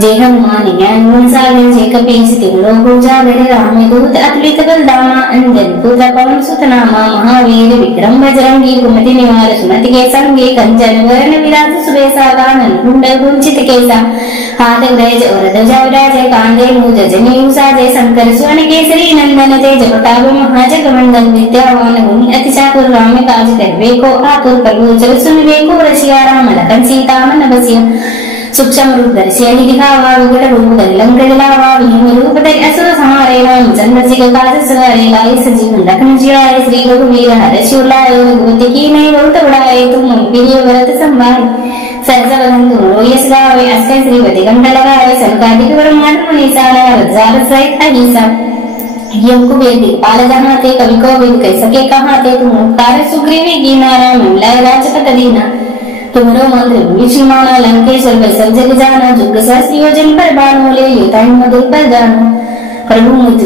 जय हनुमान ज्ञान गुण सागर जय कपीस तिगुलो पूजागर राम दूत अतुलित बलधामा अंजन पुत्र पवन सुत नामा महावीर विक्रम बजरंगी कुमति निवार सुमति के संगे कंचन वर्ण विराज सुबेसा कानन कुंडल कुंचित केसा हाथ गज और ध्वजा विराजय कांधे मूज जनेऊ साजय शंकर स्वर्ण केसरी नंदन तेज प्रताप महाजगमंडन विद्यावान गुणी अति चातुर राम काज करवे को आतुर प्रभु जल सुनवे को रसिया राम लखन सीता मन बसिया सूक्ष्म रूप धरि अहि दिखावा विकट रूप धरि लंक जलावा भीम रूप धरि असुर संहारे रामचंद्र जी का काज सवारे लाए संजीवन लखन जियाए श्री रघुवीर हर्षि उल्लाए रघुपति की नहीं बहुत बड़ाए तुम प्रिय व्रत संभाले सहसा वदन तुम यश गावे अष्ट श्रीपति कंठ लगाए संकादिक ब्रह्मांड मुनीसारा रजार सहित अहिसा यम कुबेर दिक्पाल जहाँ थे कवि को विद कह सके कहाँ थे तुम उपकार सुग्रीवी की नारा मिला राजपत दीना तुमरो मंत्र विष्णुमाना लंकेश्वर बैसल जग जाना जुग सहस्र योजन पर बाणों ले युताई मधुर पर जानो प्रभु मुझ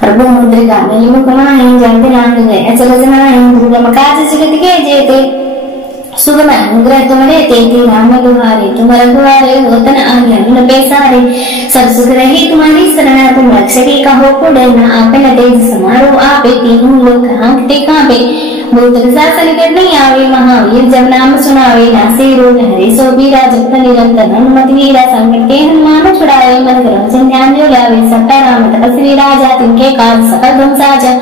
प्रभु मुद्रिका मेली मुखमाए जानते नाम गए अचल जनाए दुर्गम काज जगत के जेते सुगम अनुग्रह तुम्हारे तेती राम दुहारे तुम रघुवारे होतन आज्ञा बिन पैसारे सब सुख रही तुम्हारी शरणा तुम रक्षकी कहो को डरना आपन तेज समारो आपे तीनों लोग हाँकते कांपे भूत शासन कर नहीं आवे महावीर जब नाम सुनावे नासे रोग हरे सो बीरा जप निरंतर हनुमत वीरा संकट के हनुमान छुड़ावे मन क्रम ध्यान जो लावे सट्टा राम तपस्वी राजा तिनके काज सकल धन साजा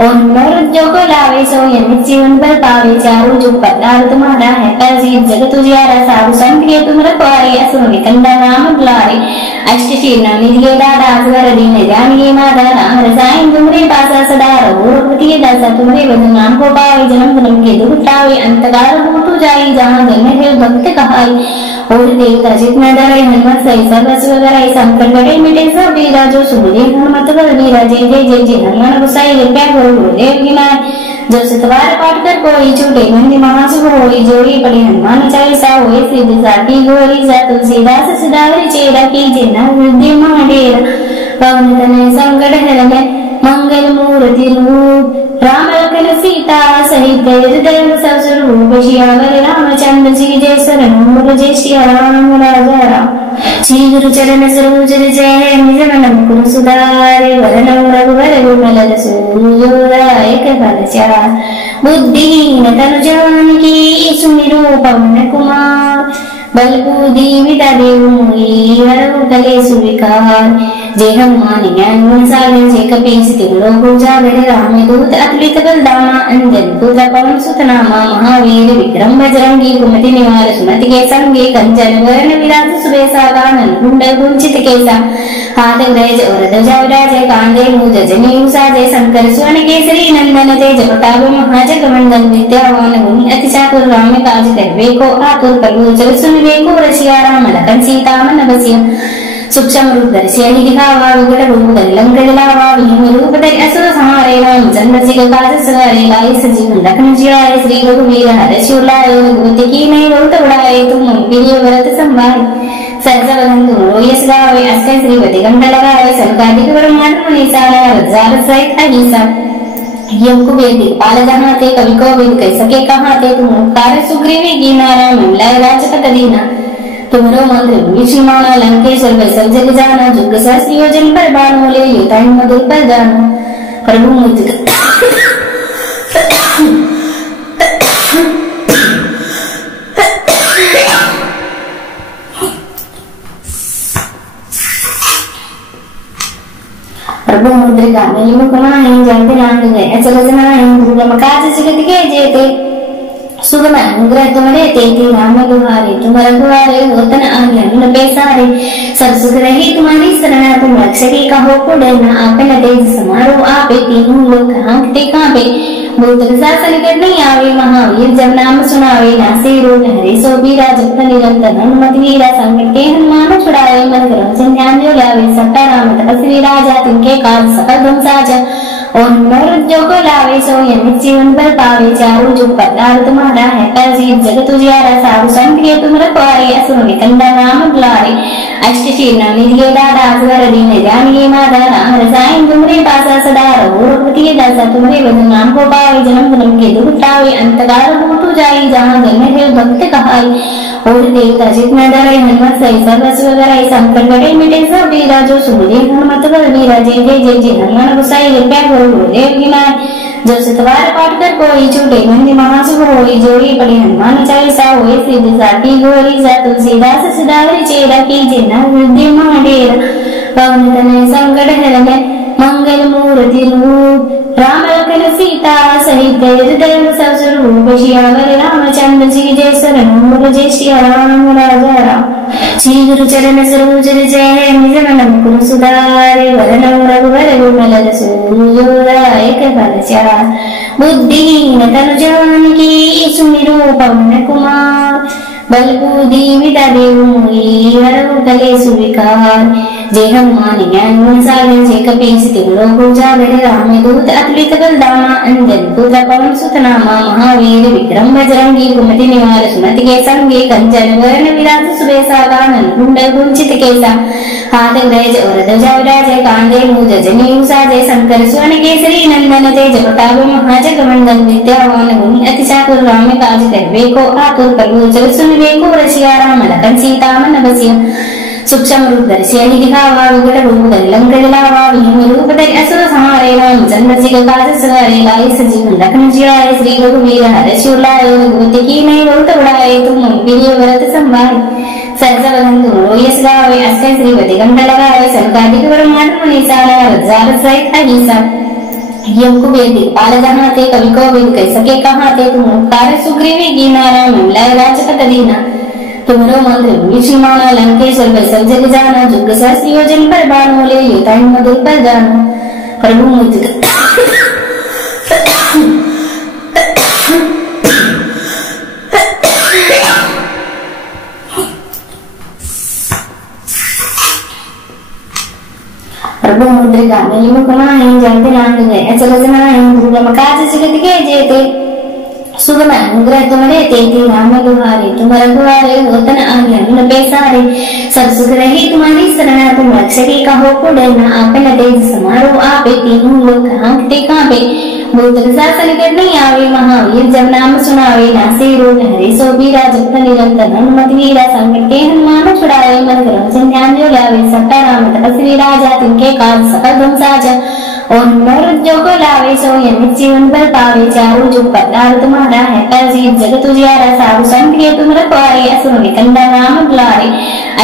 और मनोरथ जो को लावे सो यमित जीवन पर पावे। चारों जुग पतार तुम्हारा है पर जीत जगत उजियारा। साधु संत के तुम रखवारे असुर निकंदा नाम बुलारे। अष्ट शीर्णा निधिये दादा असवर दीन ध्यान ये माता। राम रसायन तुमरे पासा सदा रघुपति दासा। तुमरे बदन नाम को पावे जन्म जन्म के दुख टावे। अंतकाल भूतु जाई जहाँ जन्म है भक्त कहाई। और देवता जितना डरे हनुमत सही सर्वस्व कराई। संकट गड़े मिटे सब वीरा जो सुबह हनुमत बल वीरा। जय जय जय जय हनुमान गोसाई कृपया करो गुरुदेव की नाय। जो सतवार पाठ कर कोई छूटे मंदी महासुभ होई। जोड़ी पड़े हनुमान चालीसा होए सिद्धि साखी गोरी। सा तुलसीदास सदावरी चेरा कीजे न वृद्धि महाडेरा। पवन तनय संकट हरण मंगल मूर्ति रूप। राम लखन सीता सहित हृदय सब स्वरूप। सियावर रामचंद्र जी जय शरण बोल जय श्री राम राजा राम। श्री गुरु चरण सरोज जय निज मन मुकुर सुधारे। वरण रघुवर विमल रसूलदायक फल चार। बुद्धिहीन तनु जानकी सुमिरो पवन कुमार। बल बुद्धि विद्या देव मोहि हरहु कलेशु विकार। जय हनुमान ज्ञान गुण सागर जय कपीस तिहुँ लोक उजागर। रामदूत अतुलित बल धामा अंजनी पुत्र पवन सुत नामा। महावीर विक्रम बजरंगी कुमति निवार सुमति के संगे। कंचन वरण विराज सुबेसा कानन कुंडल कुंचित केसा। हाथ गज और ध्वजा विराजय कांधे मूज जनेऊ साजय। शंकर सुवन केसरी नंदन तेज प्रताप महाजगवंदन। विद्यावान गुणी अति चातुर राम काज करबे को आतुर। प्रभु चरित सुनबे को रसिया। राम लखन सीता मन बसिया। सूक्ष्म रूप धरि सियहि दिखावा। विकट रूप धरि लंक जलावा। भीम रूप धरि असुर संहारे। रामचंद्र जी का काज सवारे। लाए सजीवन लखन जियाए। श्री रघुवीर हरषि लाए। रघुपति कीन्ही बहुत बड़ाए। तुम प्रिय भरत संभाए। सहज वदन तुम यश गावे। अष्ट श्रीपति कंठ लगावे। सनकादिक ब्रह्मांड मुनीसा। रजार सहित अहिसा। यम कुबेर दिक्पाल जहाँ ते। कवि कोविद कह सके कहाँ ते। तुम उपकार सुग्रीवी कीना। राम मिलाए राजपद दीना। तुमरो मंत्र विष्णु माना। लंकेश्वर भय सब जग जाना। जुग सहस्र योजन पर बाणों ले लेता मधुर पर जानो। प्रभु मुझ प्रभु मुद्रिका मेली मुखमाई। जंत नांग गए अचल जनाई। दुर्गम काज जगत के जेते। सुगम अनुग्रह तुम्हारे तेती। राम दुहारे तुम रखवारे। होतन आज्ञा बिन पैसारे। सब सुख रही तुम्हारी शरण। तुम रक्षकी कहो को डरना। आपन तेज समारो आपे। तीनों लोग हाँकते कांपे। भूत शासन कर नहीं आवे। महावीर जब नाम सुनावे। नासे रोग हरे सो बीरा। जप निरंतर हनुमत वीरा। संकट के हनुमान छुड़ावे। मन क्रम ध्यान जो लावे। सकल राम तपस्वी राजा। तिनके काज सकल धन साजा। और मनोरथ जो को लावे सो यमित जीवन पर पावे। चारों जुग पतार तुम्हारा है पर जीत जगत उजियारा। साधु संत के तुम रखवारे असुर निकंदा नाम बुलारे। अष्ट शीर्णा निधिये दादा असवर दीन ध्यान ये माता। राम रसायन तुमरे पासा सदा रघुपति दासा। तुमरे बदन नाम को पावे जन्म जन्म के दुख टावे। अंतकाल भूतु जाई जहाँ जन्म है भक्त कहाई। और देवता जितना डरे हनुमत सही सर्वस्व कराई। संकट गड़े मिटे सब वीरा जो सुबह हनुमत बल वीरा। जय जय जय जय हनुमान गोसाई कृपया करो गुरुदेव की नाय। जो सतवार पाठ कर कोई छूटे मंदी महासुभ होई। जोड़ी पड़े हनुमान चालीसा होए सिद्धि साखी गोरी। सा तुलसीदास सदावरी चेरा कीजे न वृद्धि महाडेरा। पवन तनय संकट हरण मंगल मूर्ति रूप। राम लखन सीता सहित हृदय सब स्वरूप। सियावर रामचंद्र जी जय शरण बोल जय श्री राम राजा राम। श्री गुरु चरण सरोज जय निज मन मुकुर सुधारे। वरण रघुवर विमल रसूलदायक फल चार। बुद्धिहीन तनु जानकी सुमिरो पवन कुमार। बल बुद्धि विद्या देव मोहि हरहु कलेशु विकार। जय हनुमान ज्ञान गुण सागर जय कपीस तिहुँ लोक उजागर। रामदूत अतुलित बल धामा अंजनी पुत्र पवन सुत नामा। महावीर विक्रम बजरंगी कुमति निवार सुमति के संगे। कंचन वरण विराज सुबेसा कानन कुंडल कुंचित केसा। हाथ गज और ध्वजा विराजय कांधे मूज जनेऊ साजय। शंकर सुवन केसरी नंदन तेज प्रताप महाजगवंदन। विद्यावान गुणी अति चातुर राम काज करबे को आतुर। प्रभु चरित सुनबे को रसिया। राम लखन सीता मन बसिया। सूक्ष्म रूप धरि सियहि दिखावा। विकट रूप धरि लंक जलावा। भीम रूप धरि असुर संहारे। रामचंद्र जी का काज सवारे। लाए सजीवन लखन जियाए। श्री रघुवीर हरषि लाए। रघुपति कीन्ही बहुत बड़ाए। तुम प्रिय भरत संभाए। सहज वदन तुम यश गावे। अष्ट श्रीपति कंठ लगावे। सनकादिक ब्रह्मांड मुनीसा। रजार सहित अहिसा। यम कुबेर दिक्पाल जहाँ ते कवि कोविद कह सके कहाँ ते तुम उपकार सुग्रीवी कीना राम मिलाए राजपत दीना तुम्हारो मंत्र विष्णु माना लंकेश्वर वै सब जग जाना जुग सहस्र योजन पर बाणो ले युताई मधुर पर जानो प्रभु मुझ प्रभु मुद्रिका मुखमाहि जगति नांग गए अचल जनाहि दुर्गम काज जगत के जेते सुगम अनुग्रह तुम्हारे तेती राम गुहारे तुम रघुवारे होतन आज्ञा न पैसारे सब सुख रही तुम्हारी शरण तुम रक्षकी कहो कुडना आपन तेज समारो आपे तीनों लोक हांकते कांपे भूत शासन नहीं आवे महावीर जब नाम सुनावे नासे रोग हरे सो बीरा जब निरंतर हनुमत वीरा संकट के हनुमान छुड़ावे मन करो ध्यान जो लावे सट्टा राम तपस्वी राजा तिनके काज सकल धुम साजा और मनोरथ जो को लावे सो यमित जीवन पर पावे चारों जो पदार तुम्हारा है पर जीत जगत उजियारा साधु संत के तुम रखवारे असुर निकंदा राम बुलारे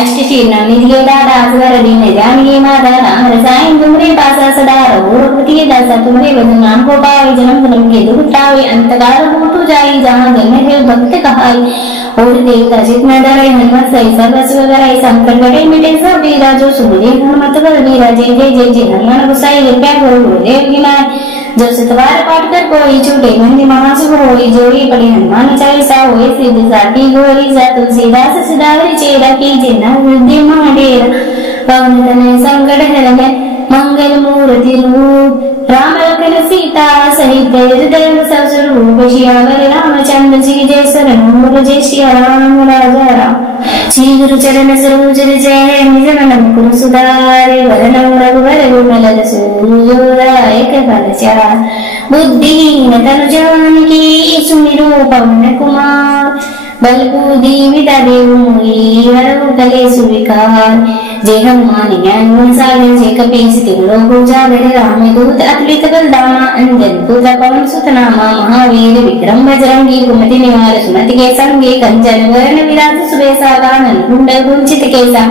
अष्ट शीर्णा निधिये दादा असवर दीन जानिए माता राम रसायन तुमरे पासा सदा रहो रघुपति दासा तुमरे भजन नाम को पावे जन्म जन्म के दुख टावे अंतकाल होतु जाई जहाँ जन्म है भक्त कहाई और देवता जितना डरे हनुमत सही सर्वस्व डराई संकट गड़े मिटे सब वीरा जो सुमिरे हनुमत बल वीरा जय जय जय जय हनुमान गोसाई कृपया करो गुरुदेव की नाय जो सतवार पाठ कर कोई छूटे मंदी महासुभ होई जोड़ी पड़ी हनुमान चालीसा होई सिद्ध साकी गोरी जा तुलसीदास सिदावरी चेरा की जेना वृद्धि महाडेर पवन तनय संकट हरण मंगल मूर्ति रूप राम लखन सीता सहित हृदय सब स्वरूप श्यावर रामचंद्र जी जय शरण जय श्री राम राजा राम श्री गुरु चरण सरोज जय निज मन मुकुर सुधारे वरनम रघुवर विमल रसूलदायक फल चार बुद्धिहीन तनु जानकी सुमिरो पवन कुमार बल बुद्धि विद्या देव मोहि हरहु कलेषु विकार जय हनुमान ज्ञान सागर जय कपीस तिहुलो उजागर राम दूत अतुलित बलधामा अंजन पुत्र पवन सुत नामा महावीर विक्रम बजरंगी कुमति निवार सुमति के संगे कंचन वरण विराज सुबेसा कानन कुंडल कुंचित केसा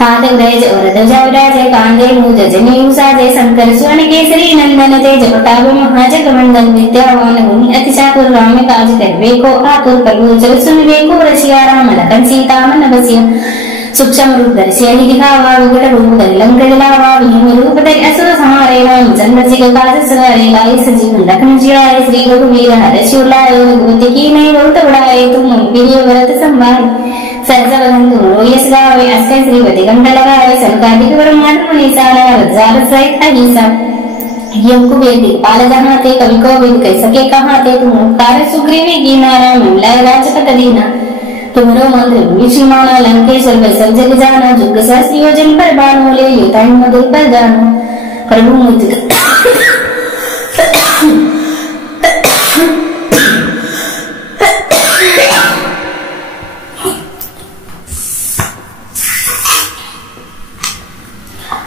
हाथ गज और ध्वजा विराजय कांधे मूज जनेऊ साजय शंकर स्वर्ण केसरी नंदन तेज प्रताप महाजगमंडल विद्यावान गुणी अति चातुर राम काज करवे को आतुर प्रभु जल सुनवे को रसिया राम लखन सीता मन बसिया सूक्ष्म रूप धरि दिखावा विकट रूप धरि लंक जलावा भीम रूप धरि असुर संहारे रामचंद्र जी का काज सवारे लाए सजीवन लखन जियाए श्री रघुवीर हर्षि उल्लाए रघुपति की नहीं बहुत बढ़ाए तुम प्रिय व्रत संभाले सहज बदन तुम यश गावे अष्ट श्रीपति कंठ लगावे सनकादिक ब्रह्मांड मुनीसारा रजार सहित अहिंसा यम कुबेर दिक्पाल जहाँ ते कवि कोविद कह सके कहाँ ते तुम उपकार सुग्रीवी कीना राम मिलाए राजपत दीना तुम्हारो मंत्र विष्णु माना लंकेश्वर वै सब जग जाना जुग सहस्र योजन पर बाणो ले युताई मधुर पर जानो प्रभु मुझ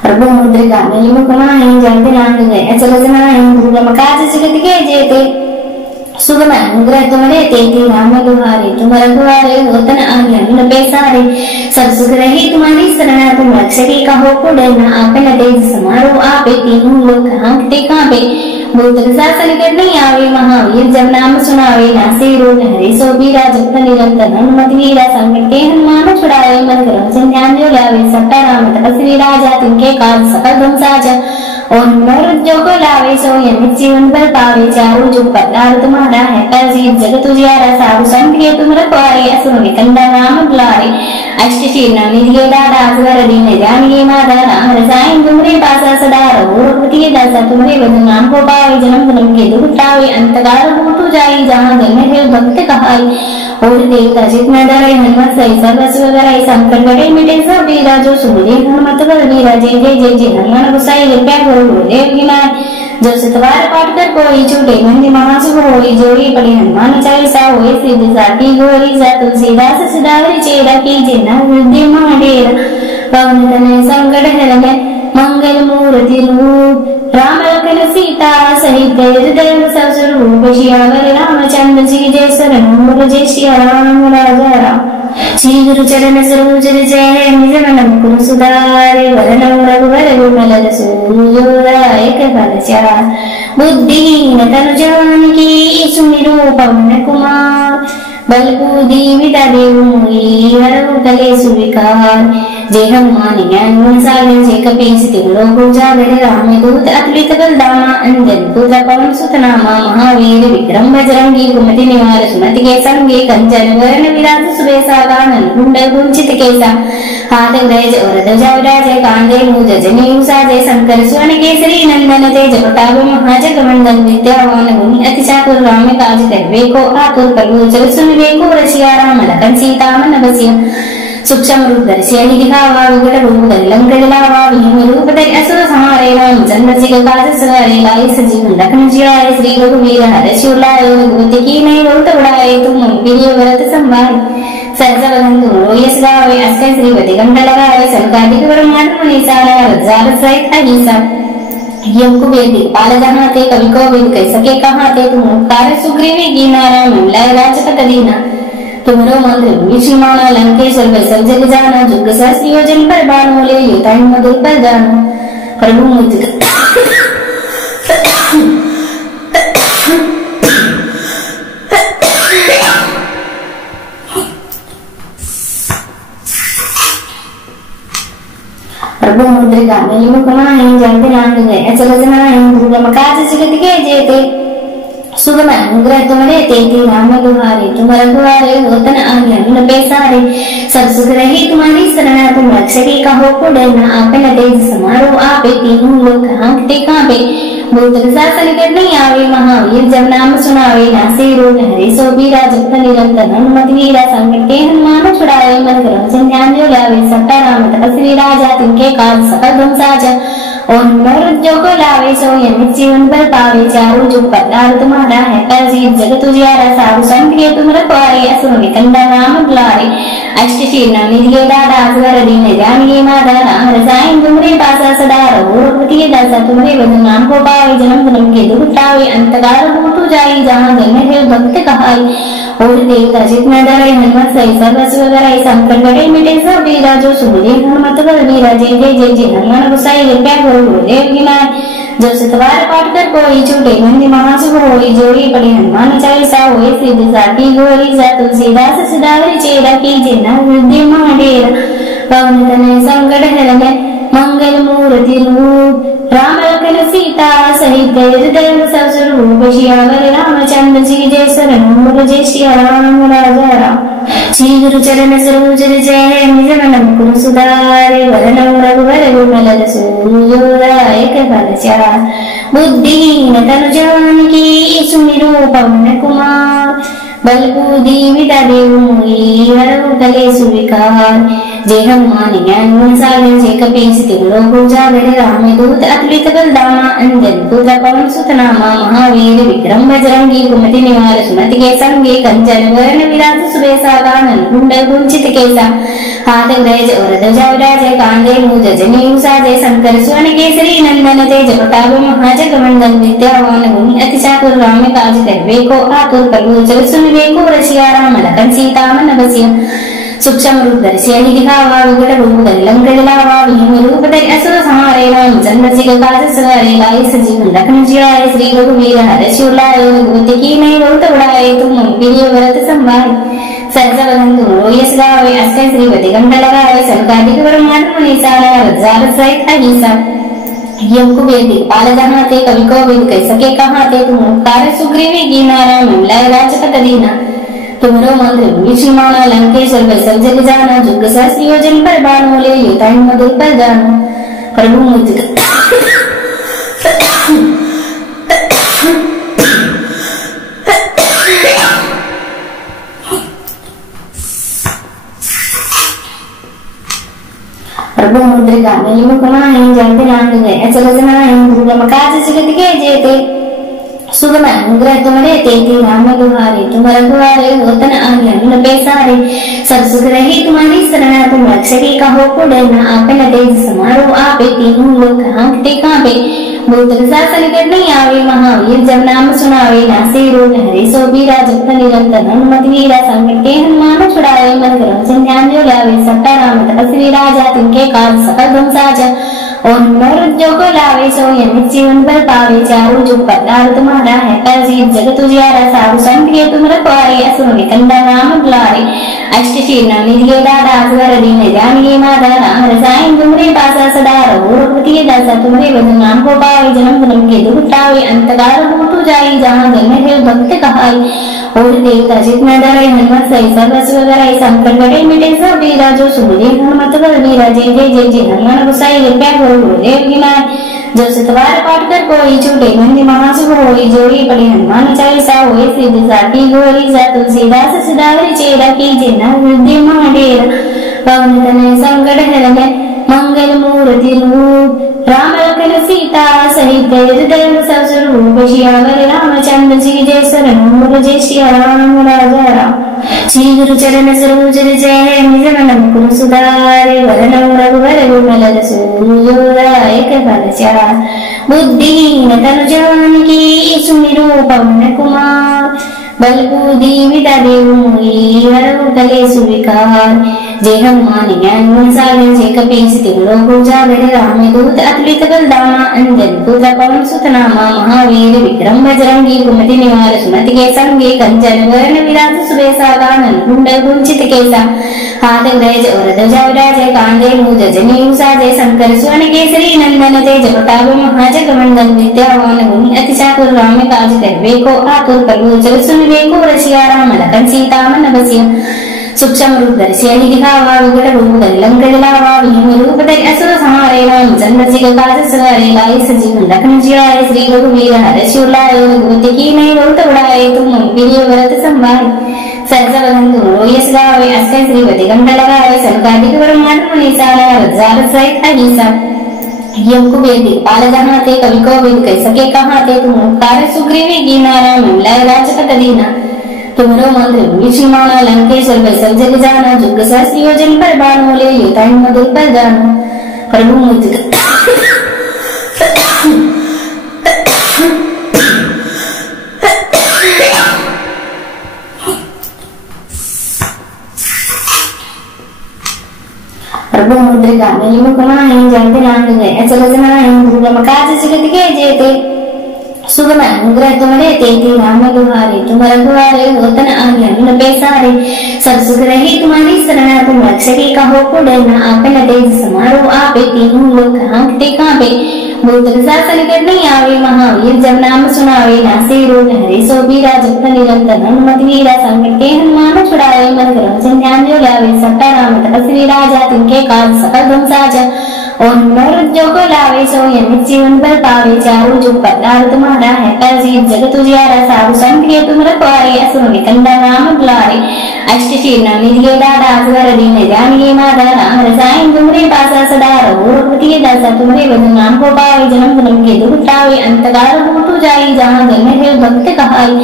प्रभु मुद्रिका मुखमाहि जगति नांग गए अचल जनाहि दुर्गम काज जगत के जेते सुगम अनुग्रह तुम्हारे तेती राम गुहारे तुम रघुवारे होतन आज्ञा न पैसारे सब सुख रही तुम्हारी शरण तुम रक्षकी कहो कुडना आपन तेज समारो आपे तीनों लोक हांकते कांपे भूत शासन नहीं आवे महावीर जब नाम सुनावे नासे रोग हरे सो बीरा जब निरंतर हनुमत वीरा संकट के हनुमान छुड़ावे मन करो ध्यान जो लावे सट्टा राम तपस्वी राजा तिनके काज सकल धुम साजा और मनोरथ जो को लावे सो यमित जीवन पर पावे चारों जो पदार तुम्हारा है पर जीत जगत उजियारा साधु संत के तुम रखवारे असुर निकंदा राम बुलारे अष्ट शीर्णा निधिये दादा असवर दीन जानिए माता राम रसायन तुमरे पासा सदा रहो रघुपति दासा तुमरे भजन नाम को पावे जन्म जन्म के दुख टावे अंतकाल होतु जाई जहाँ जन्म है भक्त कहाई और देवता जितना डरे हनुमत सही सर्वस्व डराई संकट गड़े मिटे सब वीरा जो सुमिरे हनुमत बल वीरा जय जय जय जय हनुमान गोसाई कृपया करो गुरुदेव की नाय जो सतवार पाठ कर कोई छूटे मंदी महासुभ होई जोड़ी पड़ी हनुमान चालीसा होई सिद्ध साकी गोरी जा तुलसीदास सिदावरी चेरा की जेना वृद्धि महाडेर पवन तनय संकट हरण मंगल मूर्ति रूप राम लखन सीता सहित हृदय सब स्वरूप श्यावर रामचंद्र जी जय शरण जय श्री राम राजा राम श्री गुरु चरण सरोज जय निज मन मुकुर सुधारे वरनौ रघुवर विमल रसूलदाय कृपाल चार बुद्धिहीन तनु जानकी सुमिरो पवन कुमार बल बुद्धि विद्या देव मोहि हरहु कलेषु विकार जय हनुमान ज्ञान गुण सागर जय कपीस तिहुलो उजागर रामदूत अतुलित बलधामा अंजन पुत्र पवन सुत नामा महावीर विक्रम बजरंगी कुमति निवार सुमति के संगे कंचन वरण विराज सुबेसा कानन कुंडल कुंचित केसा हाथ गज और ध्वजा विराजय कांधे मूज जनेऊ साजय शंकर स्वर्ण केसरी नंदन तेज प्रताप महाजगवंदन विद्यावान गुणी अति चातुर राम काज करवे को आतुर प्रभु जल सुनवे को रसिया राम लखन सीता मन बसिया सूक्ष्म रूप धरि अहि दिखावा विकट रूप धरि लंक जलावा भीम रूप धरि असुर संहारे रामचंद्र जी का काज सवारे लाए संजीवन लखन जियाए श्री रघुवीर हर्षि लाए रघुपति की नहीं बहुत बड़ाए तुम प्रिय व्रत संभाले सहज वदन तुम यश गावे अष्ट श्रीपति कंठ लगावे संकादिक ब्रह्मांड मुनीसारा रजार सहित अहिसा यम कुबेर दिक्पाल जहाँ थे कवि को विद कह सके कहाँ थे तुम उपकार सुग्रीवी कीनारा मंगलाय राजपत दीना तुमरो मंत्र विष्णुमाना लंकेश्वर बैसल जग जाना जुग सहस्र योजन पर बाणों ले युताई मधुर पर जानो प्रभु मुझ प्रभु मुद्रिका मेली मुखमाहि जगत नांग गए अचल जनाहि दुर्गम काज जगत के जेते सुगम अनुग्रह तुम्हारे तेती राम दुहारे तुम रघुवारे होतन आज्ञा बिन पैसारे सब सुख रही तुम्हारी शरण तुम रक्षकी कहो को डरना आपन तेज समारो आपे तीनों लोक हाँकते कांपे भूत शासन कर नहीं आवे महावीर जब नाम सुनावे नासे रोग हरे सो बीरा जप निरंतर हनुमत वीरा संकट के हनुमान छुड़ावे मन क्रम ध्यान जो लावे सट्टा राम तपस्वी राजा तिनके काज सकल धन साजा और जो को लावे सो यमित जीवन पर पावे चारों जो पतार तुम्हारा है कर जीत जगत उजियारा साधु संत के तुम रखवारे असुर निकंदा नाम बुलारे अष्ट शीर्णा निधिये दादा असवर दीन जानिए माता राम रसायन तुमरे पासा सदा रहो रघुपति दासा तुमरे भजन नाम को पावे जन्म जन्म के दुख टावे अंतकाल भूतु जाई जहाँ जन्म है भक्त कहाई और देवता जितना डरे हनुमत सही सर्वस्व कराई संकट कटे मिटे सब वीरा जो सुबुदे हनुमत बल वीरा जय जय जय जय हनुमान गुसाई कृपया करो गुरुदेव गिनाय जो सतवार पाठ कर कोई छूटे मंदी महासुभ होई जोड़ी पड़ी हनुमान चालीसा होई सिद्धि साकी गोरी सा तुलसीदास सदावरी चेरा की जिना हृदय महाडेरा पवन तनय संकट हरण मंगल मूर्ति रूप राम लखन सीता सहित हृदय सब स्वरूप श्यावर रामचंद्र जी जय शरण जय श्री राम राजा राम श्री गुरु चरण सरोज जय निज मन मुकुर सुधारे वरनौ रघुवर विमल रसूलदाय कृपाल चार बुद्धिहीन तनु जानकी सुमिरो पवन कुमार बल बुद्धि विद्या देव मोहि हरहु कलेषु विकार जय हनुमान ज्ञान गुण सागर जय कपीस तिहुलो उजागर रामदूत अतुलित बलधामा अंजन पुत्र पवन सुत नामा महावीर विक्रम बजरंगी कुमति निवार सुमति के संगे कंचन वरण विराज सुबेसा कानन कुंडल कुंचित केसा हाथ गज और ध्वजा विराजय कांधे मूज जनेऊ साजय शंकर स्वर्ण केसरी नंदन तेज प्रताप महाजगवंदन विद्यावान गुणी अति चातुर राम काज करवे को आतुर प्रभु जल सुनवे को रसिया राम लखन सीता मन बसिया सूक्ष्म रूप धरि अहि दिखावा विकट रूप धरि लंक जलावा भीम रूप धरि असुर संहारे रामचंद्र जी का काज सवारे लाए संजीवन लखन जियाए श्री रघुवीर हर्षि लाए रघुपति की नहीं बहुत बड़ाए तुम प्रिय व्रत संभाले सहज वदन तुम यश गावे अष्ट श्रीपति कंठ लगावे संकादिक ब्रह्मांड मुनीसारा रजार सहित अहिसा यम कुबेर दिक्पाल जहाँ थे कवि को विद कह सके कहाँ थे तुम उपकार सुग्रीवी कीनारा मंगलाय राजपत दीना तुमरो मंत्र विष्णुमाना लंकेश्वर बैसल जग जाना जुग सहस्र योजन पर बाणों ले युताई मधुर पर जानो प्रभु मुझ प्रभु मुद्रिका मेली मुखमाहि जगत नांग गए अचल जनाहि दुर्गम काज जगत के जेते सुगम अनुग्रह तुम्हारे तेती राम दुहारे तुम रघुवारे होतन आज्ञा बिन पैसारे सब सुख रही तुम्हारी शरण तुम रक्षकी कहो को डरना आपन तेज समारो आपे तीनों लोक हाँकते कांपे भूत शासन कर नहीं आवे महावीर जब नाम सुनावे नासे रोग हरे सो बीरा जब निरंतर हनुमत वीरा संकट के हनुमान छुड़ावे मन क्रम ध्यान जो लावे सट्टा राम तपस्वी राजा तिनके काज सकल धम साजा और मनोरथ जो को लावे सो यमित जीवन पर पावे चारों जो पदार तुम्हारा है पर जीत जगत उजियारा साधु संत के तुम रखवारे असुर निकंदा नाम बुलारे अष्ट शीर्णा निधिये दादा असवर दीन जानिए माता राम रसायन तुमरे पासा सदा रहो रघुपति दासा तुमरे बंधु नाम को पावे जन्म जन्म के दुख टावे अंतकाल हो जाई जहाँ जन्म है भक्त कहाई और देवता जितना डरे हनुमत सही सर्वस्व डराई संकट बड़े मिटे सब वीरा जो सुमिरे हनुमत बल वीरा जय जय जय जय हनुमान गुसाई कृपया करो गुरुदेव गिनाय जो सतवार पाठ कर कोई छूटे मंदी महासुभ होई जोड़ी पड़े हनुमान चालीसा होए सिद्ध साथी गोरी जा तुलसीदास सदावरी चेरा की जेना हृदय महाडेरा पवन तनय संकट हरने मंगल मूर्ति रूप राम लखन सीता सहित हृदय सब स्वरूप श्यावर रामचंद्र जी जय शरण जय श्री राम राजा राम श्री गुरु चरण सरोज जय निज मन मुकुर सुधारे वरण रघुवर विमल रसूलदायक फल चार बुद्धिहीन तनु जानकी सुमिरो पवन कुमार बल बुद्धि विद्या देव मोहि हरहु कलेषु विकार जय हनुमान ज्ञान गुण सागर जय कपीस तिहुलो उजागर राम दूत अतुलित बल दामा अंजन पुत्र पवन सुत नामा महावीर विक्रम बजरंगी कुमति निवार सुमति के संगे कंचन वरण विराज सुबेसा कानन कुंडल कुंचित केसा हाथ गज और ध्वजा विराजय कांधे मूज जनेऊ साजय शंकर स्वर्ण केसरी नंदन तेज प्रताप महाजग मंडल विद्यावान गुणी अति चातुर राम काज करवे को आतुर प्रभु जल सुनवे को रसिया राम लखन सीता मन बसिया सूक्ष्म रूप धरि अहि दिखावा विकट रूप धरि लंक जलावा भीम रूप धरि असुर संहारे रामचंद्र जी का काज सवारे लाए सजीवन लखन जियाए श्री रघुवीर हर्षि उर लाए रघुपति कीन्ही बहुत बड़ाए तुम प्रिय व्रत संभाले सहज वदन तुम यश गावे अष्ट श्रीपति कंठ लगावे सनकादिक ब्रह्मांड मुनीसा रजार सहित अहिसा यम कुबेर दिक्पाल जहाँ थे कवि को विद कह सके कहाँ थे तुम उपकार सुग्रीवी कीना राम मिलाए राजपत दीना तुमरो मंत्र विष्णुमाना लंकेश्वर बैसल जग जाना जुग सहस्र योजन पर बाण ले युताइन मधुर पर जाना प्रभु मुझ प्रभु मुद्रिका मेली मुकुमाई जंत नांग गए अचल जनाई दुर्गम काज जगत के जेते सुगम अनुग्रह तुम्हारे तेती राम दुहारे तुम रघुवारे होतन आज्ञा न पैसारे सब सुख रही तुम्हारी शरणा तुम रक्षकी कहो को डरना आपन तेज समारो आपे तीनों लोग हाँकते कांपे भूत शासन कर नहीं आवे महावीर जब नाम सुनावे नासे रोग हरे सो बीरा जब निरंतर हनुमत वीरा संकट के हनुमान छुड़ावे मन क्रम ध्यान जो लावे सट्टा राम तपस्वी राजा तिनके काज सकल धम साजा और मनोरथ जो को लावे सो यमित जीवन पर पावे चारों जो पदार तुम्हारा है पर जीत जगत उजियारा साधु संत के तुम रखवारे असुर निकंदा नाम बुलारे अष्ट शीर्णा निधिये दादा असवर दीन जानिए माता राम रसायन तुमरे पासा सदा रहो रघुपति दासा तुमरे बंधु नाम को पावे जन्म जन्म के दुख टावे अंतकाल हो जाई जहाँ जन्म है भक्त कहाई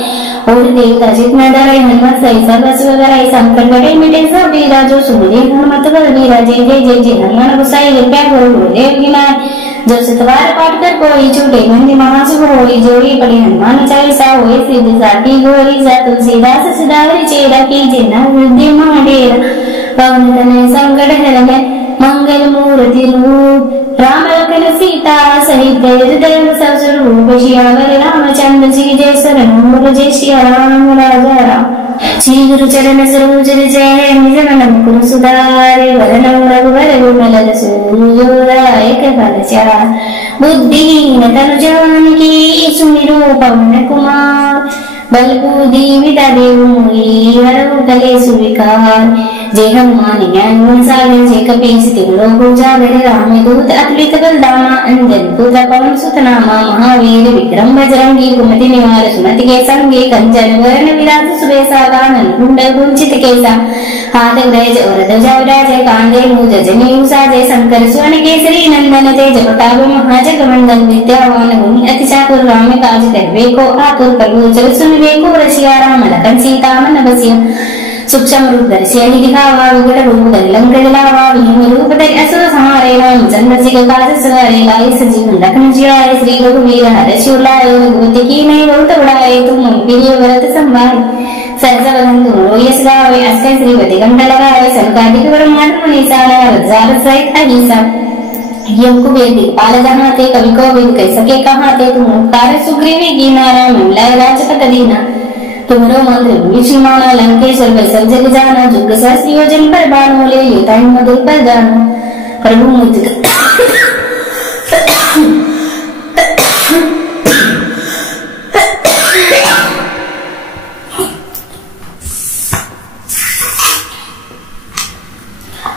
और देवता जितना डरे हनुमत सही सर्वस्व डराई संकट बड़े मिटे सब वीरा जो सुमिरे हनुमत बल वीरा जय जय जय जय हनुमान गुसाई कृपया करो गुरुदेव गिनाय जो सतवार पाठ कर कोई छूटे मंदी महासुभ होई जोड़ी पड़े हनुमान चालीसा होए सिद्ध साथी गोरी जा तुलसीदास सदावरी चेरा की जेना हृदय महाडेरा पवन तनय संकट हरने मंगल मूर्ति रूप राम लखन सीता सहित हृदय सब स्वरूप श्यावर रामचंद्र जी जय शरण जय श्री राम राजा राम श्री गुरु चरण सरोज जय निज मन मुकुर सुधारे वरण रघुवर विमल रसूलदायक फल चार बुद्धिहीन तनु जानकी सुमिरो पवन कुमार बल बुद्धि विद्या देव मोहि हरहु कलेषु विकार जय हनुमान ज्ञान गुण सागर जय कपीस तिहुलो उजागर राम दूत अतुलित बल दामा अंजन पुत्र पवन सुत नामा महावीर विक्रम बजरंगी कुमति निवार सुमति के संगे कंचन वरण विराज सुबेसा कानन कुंडल कुंचित केसा हाथ गज और ध्वजा विराजय कांधे मूज जनेऊ साजय शंकर स्वर्ण केसरी नंदन तेज प्रताप महाजग मंडल विद्यावान गुणी अति चातुर राम काज करवे को आतुर प्रभु जल सुनवे को रसिया राम लखन सीता मन बसिया सूक्ष्म रूप धरि अहि दिखावा विकट रूप धरि लंक जलावा भीम रूप धरि असुर संहारे रामचंद्र जी काज सवारे लाए सजीवन लखन जियाए श्री रघुवीर हर्ष उलाए रघुपति की नहीं बहुत बड़ाए तुम प्रिय व्रत संभाले सहज वदन तुम यश गावे अष्ट श्रीपति गंध लगावे संकादिक ब्रह्मांड मुनीसारा रजाल सहित अहिसा यम कुबेर दिक्पाल जहाँ थे कवि को विद कह सके कहाँ थे तुम उपकार सुग्रीवी की नारा मिलाए राजपत दीना तुम्हारो मंत्र विष्णु माना लंकेश्वर भाई सब जग जाना जुग सहस्र योजन पर बाणों ले युताई मधुर पर जानो प्रभु मुझ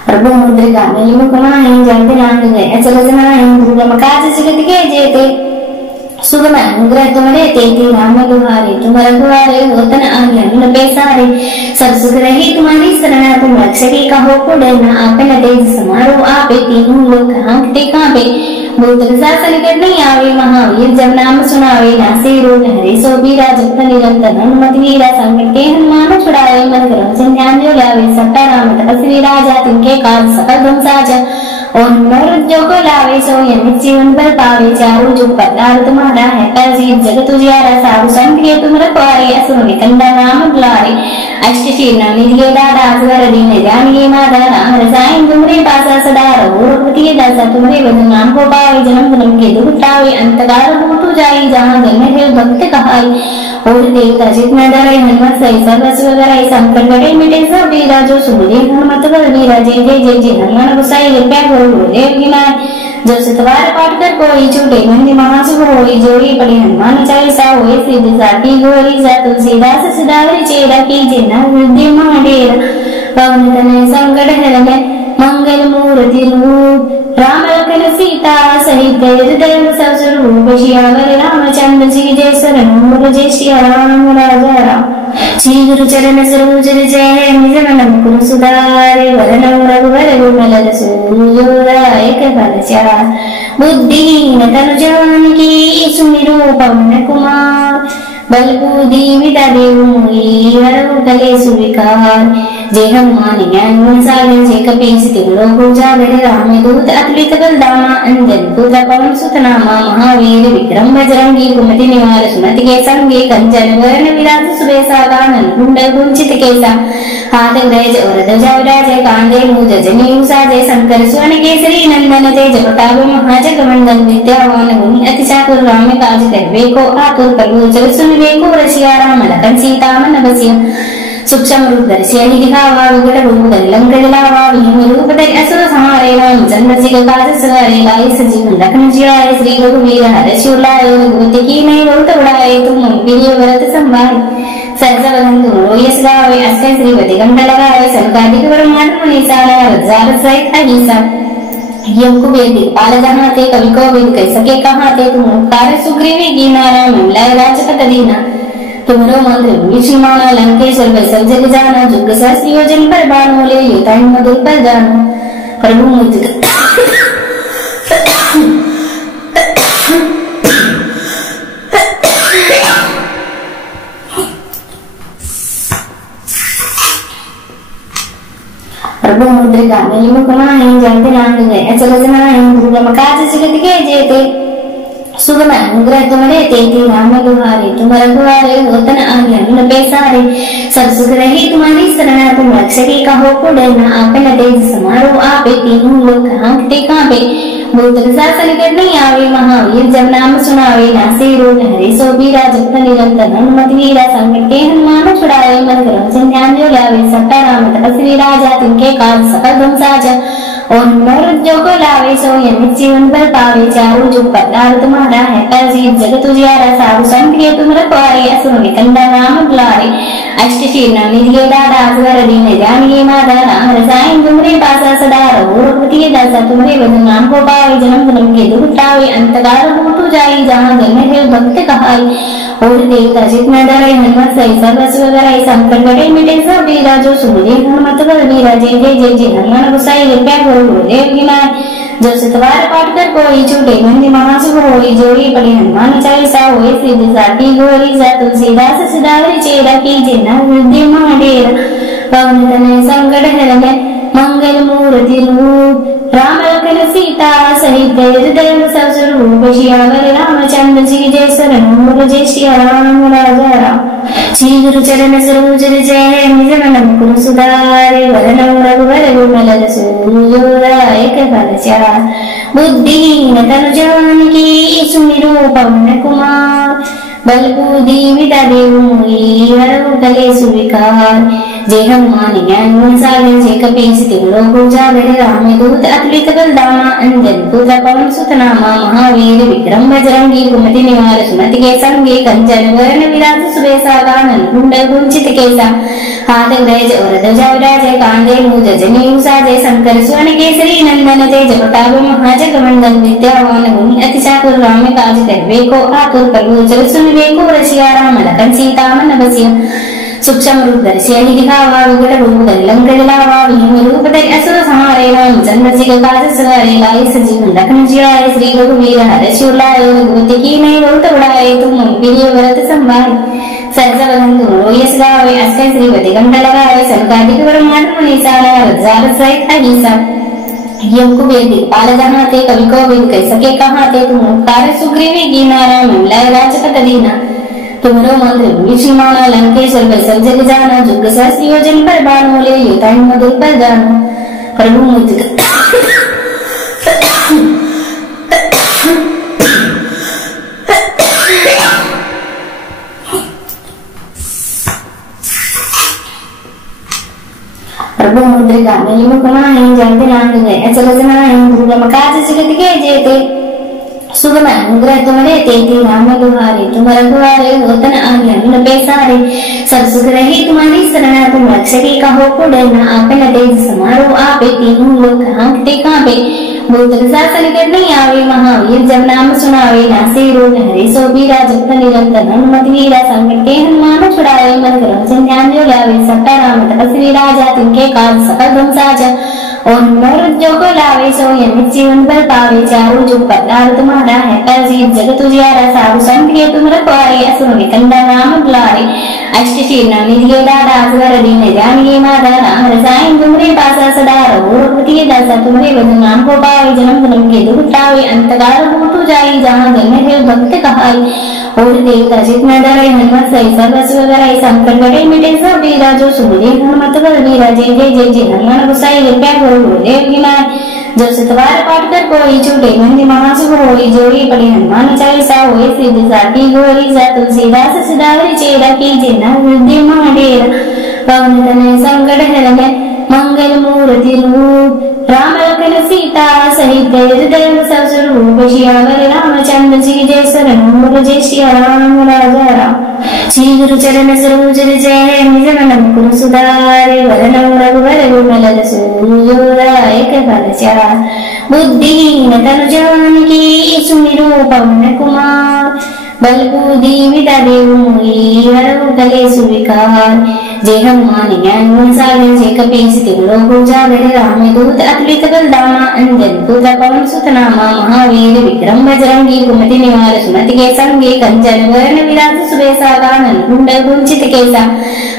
प्रभु मुद्रिका मेली मुखमाहि जयते नांग गए अचल जनाहि दुर्गम काज जगत के जेते सुगम अनुग्रह तुम्हारे तेती राम दुहारे तुम रघुवारे होतन आज्ञा न बेसारे सब सुख रही तुम्हारी शरण तुम रक्षकी कहो को डरना आपन तेज समारो आपे तीनों लोग हाँकते कांपे भूत शासन कर नहीं आवे महावीर जब नाम सुनावे नासे रोग हरे सो बीरा जब निरंतर हनुमत वीरा संकट के हनुमान छुड़ावे मन करो ध्यान जो लावे सट्टा राम तपस्वी राजा तिनके काज सकल तुम साजा और मनोरथ जो को लावे सो यमित जीवन पर पावे चारों जो पदार तुम्हारा है पर जीत जगत उजियारा साधु संत के तुम रखवारे असुर निकंदा नाम बुलारे अष्ट शीर्णा निधिये दादा असवर दीन जानिए माता राम रसायन तुमरे पासा सदा रहो रघुपति दासा तुमरे वदन नाम को पावे जन्म जन्म के दुख टावे अंतकाल हो तो जाई जहाँ जन्म है भक्त कहाई और देवता जितना डरे हनुमत सही सर्वस्व डराई संकट गड़े मिटे सब वीरा जो सुबह हनुमत बल वीरा जय जय जय जय हनुमान गुसाई कृपया करो गुरुदेव गिनाय जो सतवार पाठ कर कोई छूटे मंदी महासुभ होई जोड़ी पड़ी हनुमान चालीसा होई सिद्ध साकी गोरी सा तुलसीदास सिदावरी चेरा की जेना वृद्धि महाडेर पवन तनय संकट हरण मंगल मूर्ति रूप राम लखन सीता सहित देव सब स्वरूप श्यावर रामचंद्र जी जय शरण जय श्री राम राजा राम श्री गुरु चरण सरोज जय निज मन मुकुर सुधारे वरन रघुवर विमल रसूलदायक फलचार बुद्धिहीन तनु जानकी सुमिरो पवन कुमार बल बुद्धि विद्या देव मोहि हरहु कलेषु विकार जय हनुमान ज्ञान गुण सागर जय कपीस तिलोक उजागर राम दूत अतुलित बलधामा अंजन पुत्र पवन सुत नामा महावीर विक्रम बजरंगी कुमति निवार सुमति के संगे कंचन वरण विराज सुबेसा कानन कुंडल कुंचित केसा हाथ गज और ध्वजा विराजय कांधे मूज जनेऊ साजय शंकर स्वर्ण केसरी नंदन जय जपताप महाजगमंडल विद्यावान गुणी अति चातुर राम काज करवे को आतुर प्रभु जब सुनवे को रसिया राम लखन सीता मन बसिया सूक्ष्म रूप धरि अहि दिखावा विकट रूप धरि लंक जलावा भीम रूप धरि असुर संहारे रामचंद्र जी काज सवारे लाए सजीवन लखन जियाए श्री रघुवीर हर्ष उलाए रघुपति की नहीं बहुत बड़ाए तुम प्रिय व्रत संभाले सहज वदन तुम यश गावे अष्ट श्रीपति गंध लगावे संकादिक ब्रह्मांड मुनीसारा रजाल सहित अहिसा यम कुबेर दिक्पाल जहाँ थे कवि को विद कह सके कहाँ थे तुम उपकार सुग्रीवी की नारा मिलाए राजपत दीना तुम्हारो मंत्र विष्णु माना लंकेश्वर भाई सब जग जाना जुग सहस्र योजन पर बाणों ले युताई मधुर पर जानो प्रभु मुझ प्रभु मुद्रिका मेली मुखमाहि जयते नांग गए अचल जनाहि दुर्गम काज जगत के जेते सुगम अनुग्रह तुम्हारे तेती राम दुहारे तुम रघुवारे होतन आज्ञा न बेसारे सब सुख रही तुम्हारी शरण तुम रक्षकी कहो को डरना आपन तेज समारो आपे तीनों लोग हाँकते कांपे भूत शासन कर नहीं आवे महावीर जब नाम सुनावे नासे रोग हरे सो बीरा जब निरंतर हनुमत वीरा संकट के हनुमान छुड़ावे मन करो ध्यान जो लावे सट्टा राम तपस्वी राजा तिनके काज सकल तुम साजा और मनोरथ जो को लावे सो यमित जीवन पर पावे चारों जो पदार तुम्हारा है पर जीत जगत उजियारा साधु संत के तुम रखवारे असुर निकंदा नाम बुलारे अष्ट शीर्णा निधिये दादा असवर दीन जानिए माता राम रसायन तुमरे पासा सदा रहो रघुपति दासा तुमरे वदन नाम को पावे जन्म जन्म के दुख टावे अंतकाल हो तो जाई जहाँ जन्म है भक्त कहाई और देवता जितना डरे हनुमत सही सर्वस्व डराई संकट गड़े मिटे सब वीरा जो सुबह हनुमत बल वीरा जय जय जय जय हनुमान गुसाई कृपया करो गुरुदेव गिनाय जो सतवार पाठ कर कोई छूटे मंदी महासुभ होई जोड़ी पड़ी हनुमान चालीसा होई सिद्ध साकी गोरी सा तुलसीदास सिदावरी चेरा की जेना वृद्धि महाडेर पवन तनय संकट हरण मंगल मूर्ति रूप राम लखन सीता सहित हृदय सब स्वरूप श्यावर रामचंद्र जी जय शरण जय श्री राम राजा राम श्री गुरु चरण सरोज जय निज मन मुकुर सुधारे वरनम रघुवर विमल सूर्योदय फलचार बुद्धिहीन तनु जानकी सुमिरो पवन कुमार बल बुद्धि विद्या देव मोहि हरहु कलेषु विकार जय हनुमान ज्ञान गुण सागर जय कपीस तिहुलो उजागर राम दूत अतुलित बल धामा अंजन पुत्र पवन सुत नामा महावीर विक्रम बजरंगी कुमति निवार सुमति के संगे कंचन वरण विराज सुबेसा कानन कुंडल कुंचित केसा हाथ ग्रज और ध्वजा विराज कांधे मूज जनेऊ साजय शंकर स्वर्ण केसरी नंदन तेज प्रताप महाजगवंदन विद्यावान गुणी अति चातुर राम काज करवे को आतुर प्रभु जल सुन को रसिया राम लखन सीता मन बसिया सूक्ष्म रूप धरि अहि दिखावा विकट रूप धरि लंक जलावा भीम रूप धरि असुर संहारे रामचंद्र जी काज सवारे लाए सजीवन लखन जियाए श्री रघुवीर हर्षि उर लाए रघुपति कीन्ही बहुत बड़ाए तुम प्रिय व्रत संभाले सहज वदन तुम यश गावे अष्ट श्रीपति कंठ लगावे सनकादिक ब्रह्मांड मुनीसा नारद सहित अहिसा यम कुबेर दिक्पाल जहाँ थे कवि को विद कह सके कहाँ थे तुम कार सुग्रीवी कीना राम लय राजपत दीना तुमरो मंत्र विषिमाना लंकेश्वर वै सब जग जाना जुग सहस्र योजन पर बाणो ले युतान मधुर पर जानो प्रभु मुझ प्रभु मुद्रिका नीमुखमाहि जयति नांगे अचल जनाहि दुर्गम काज जगत के जेते सुगम अनुग्रह तुम्हारे तेती राम दुहारे तुम रघुवारे होतन आज्ञा बिन पैसारे सब सुख रही तुम्हारी शरण तुम रक्षकी कहो को डरना आपन तेज समारो आपे तीनों लोक हाँकते कांपे भूत पिशाच निकट नहीं आवे महावीर जब नाम सुनावे नासे रोग हरे सो बीरा जप निरंतर हनुमत वीरा संकट के हनुमान छुड़ावे मन क्रम ध्यान जो लावे सट्टा राम तपस्वी राजा तिनके काज सकल धुम साजा और मनोरथ जो को लावे सो यमित जीवन पर पावे चारों जो पतार तुम्हारा है पर जीत जगत उजियारा साधु संत के तुम रखवारे असुर निकंदा राम बुलारे अष्ट शीर्णा निधिये दादा असवर दीन जानिए माता राम रसायन तुमरे पासा सदा रहो रघुपति दासा तुमरे भजन नाम को पावे जन्म जन्म के दुख टावे अंतकाल भूतु जाई जहाँ जन्म है भक्त कहाई और देवता जितना डरे हनुमत सही सब असुर डराई संकट गड़े मिटे सब वीरा जो सुमिरे हनुमत बल वीरा जय जय जय जय हनुमान गोसाई कृपया करो गुरुदेव की नाय जो सतवार पाठ कर कोई छूटे मंदी महासुभ होई जोड़ी पड़े हनुमान चालीसा होए सिद्ध साकी गोरी सा तुलसीदास सिधावरी चेरा कीजे न वृद्धि महाडेरा पवन तनय संकट हरण मंगल मूर्ति रूप राम लखन सीता सहित हृदय सब स्वरूप श्यावर रामचंद्र जी जय शरण जय श्री राम राजा राम श्री गुरु चरण सरोज जय निज मन मुकुर सुधारे वरनम रघुवर विमल सूर्योदय फलचार बुद्धिहीन तनु जानकी सुमिरो पवन कुमार बल बुद्धि विद्या देव मोहि हरहु कलेषु विकार जय हनुमान ज्ञान गुण सागर जय कपीस तिहुलो उजागर राम दूत अतुलित बल धामा अंजन पुत्र पवन सुत नामा महावीर विक्रम बजरंगी कुमति निवार सुमति के संगे कंचन वरण विराज सुबेसा कानन कुंडल कुंचित केसा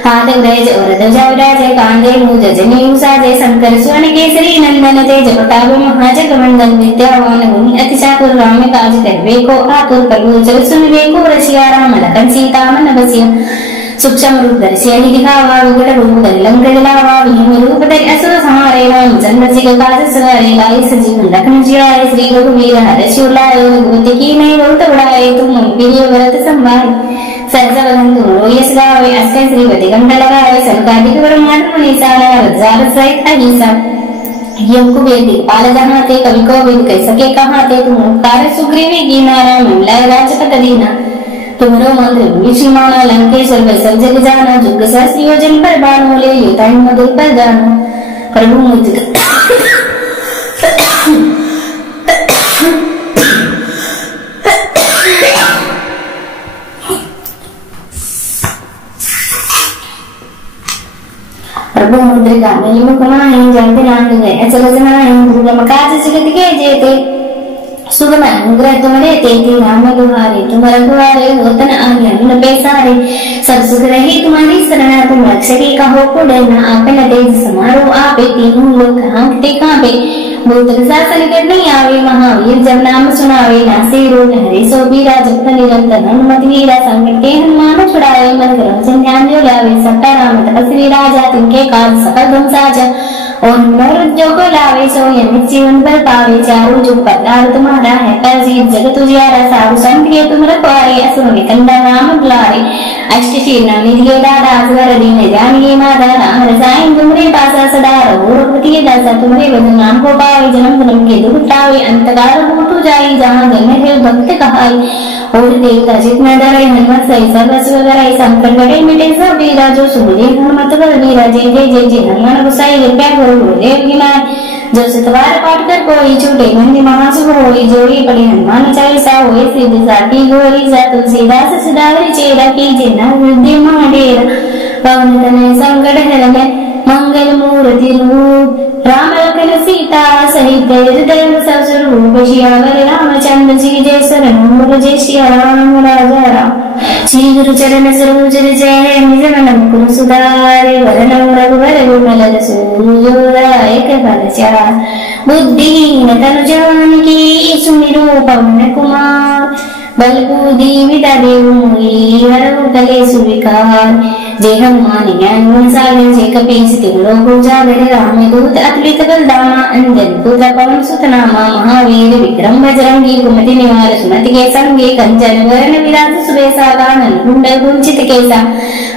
हाथ ग्रज और ध्वजा विराज कांधे मूज जनेऊ साजय शंकर स्वर्ण केसरी नंदन तेज प्रताप महाजगवंदन विद्यावान गुणी अति चातुर राम काज करवे को आतुर प्रभु जल सुन को रसिया राम लखन सीता मन बसिया सूक्ष्म रूप धरि अहि दिखावा विकट रूप धरि लंक जलावा भीम रूप धरि असुर संहारे रामचंद्र जी काज सवारे लाए सजीवन लखन जियाए श्री रघुवीर हर्षि उर लाए रघुपति कीन्ही बहुत बड़ाए तुम प्रिय व्रत संभाले सहज वदन तुम यश गावे अष्ट श्रीपति कंठ लगावे सनकादिक ब्रह्मांड मुनीसा नारद सहित अहिसा यम कुबेर दिक्पाल जहाँ थे कवि को विद कह सके कहाँ थे तुम कार सुग्रीवी कीना राम लय राजपत दीना तुमरो मंत्र विषिमाना लंकेश्वर वै सब जग जाना जुग सहस्र योजन पर बाणो ले युतान मधुर पर जानो प्रभु मुझ प्रभु मुद्रिका नीमुखमाहि जयति नांगे अचल जनाहि दुर्गम काज जगत के जेते सुगम अनुग्रह तुम्हारे तेती राम गुहारे तुम रघुवारे होतन आज्ञा पैसारे सब सुख रही तुम्हारी शरणा तुम रक्षकी कहो को डरना आपे न तेज समारो आपे तीनों लोग हाँकते कांपे भूत शासन कर नहीं आवे महावीर जब नाम सुनावे नासे रोग हरे सो बीरा जब निरंतर हनुमत वीरा संकट के हनुमान छुड़ावे मन करो ध्यान जो लावे सट्टा राम तपस्वी राजा तिनके काज सकल धम साजा और जो को लावे सो यमित जीवन पर पावे चारों जो पदार तुम्हारा है पर जीत जगत उजियारा साधु संत के तुम रखवारे असुर निकंदा नाम बुलारे अष्ट शीर्णा निधिये दादा असवर दीन जानिए माता राम रसायन तुमरे पासा सदा रहो रघुपति दासा तुमरे बंधु नाम को पावे जन्म जन्म के दुख टावे अंतकाल हो तू जाई जहाँ जन्म है भक्त कहाई और देवता जितना डरे हनुमत सही सर्वस्व डराई संकट गड़े मिटे सब वीरा जो सुनिए हनुमत बल वीरा जय जय जय जय हनुमान गुसाई कृपया करो गुरुदेव गिनाय जो सतवार पाठ कर कोई छूटे मंदी महासुख होई जोड़ी पड़ी हनुमान चालीसा होए सिद्ध साथी गोरी सा तुलसीदास सदावरी चेरा कीजे न वृद्धि महाडेरा पवन तनय संकट हरने मंगल मूर्ति रूप राम लखन सीता सहित हृदय सब स्वरूप श्यावर रामचंद्र जी जय शरण जय श्री राम राजा राम श्री गुरु चरण सरोज जय निज मन मुकुर सुधारे वरण रघुवर विमल सूर्योदय फल चार बुद्धिहीन तनु जानकी सुमिरो पवन कुमार बल बुद्धि विद्या देव मोहि हरहु कलेषु विकार जय हनुमान ज्ञान गुण सागर जय कपीस तिलोक उजागर राम दूत अतुलित बलधामा अंजन पुत्र पवन सुत नामा महावीर विक्रम बजरंगी कुमति निवार सुमति के संगे कंचन वर्ण विराज सुबेसा कानन कुंडल कुंचित केसा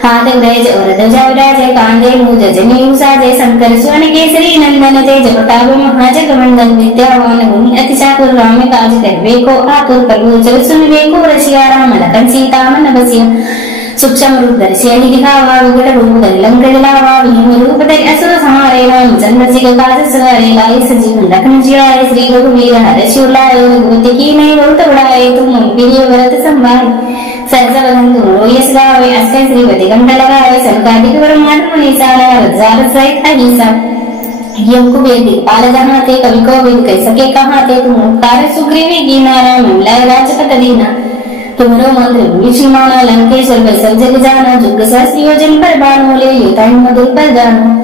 हाथ गज और ध्वजा विराजय कांधे मूज जनेऊ साजय शंकर स्वर्ण केसरी नंदन जय जगताप महाजगवंदन विद्यावान गुणी अति चातुर राम काज करवे को आतुर प्रभु जल सुनवे को रसिया राम लखन सीता मन बसिया सूक्ष्म रूप धरि दिखावा विकट रूप धरि लंक जलावा भीम रूप धरि असुर संहारे रामचंद्र जी का काज सवारे लाए सजीवन लखन जियाए श्री रघुवीर हर्षि शिव लाए रघुपति की नहीं बहुत उड़ाए तुम प्रिय व्रत संभाल सहसा बदन तुम यश गावे अष्ट श्रीपति कंठ लगावे संकादिक ब्रह्मांड मुनीसारा हजार सहित अहिसा यम कुबेर दिक्पाल जहाँ थे कवि को विद कह सके कहाँ थे तुम उपकार सुग्रीवी कीनारा मंगला राजपत दीना तुमरो मंत्र विष्णुमाना लंकेश्वर पर सब जग जाना जुग सहस्र योजन पर बाणों ले युताई मधुर पर जाना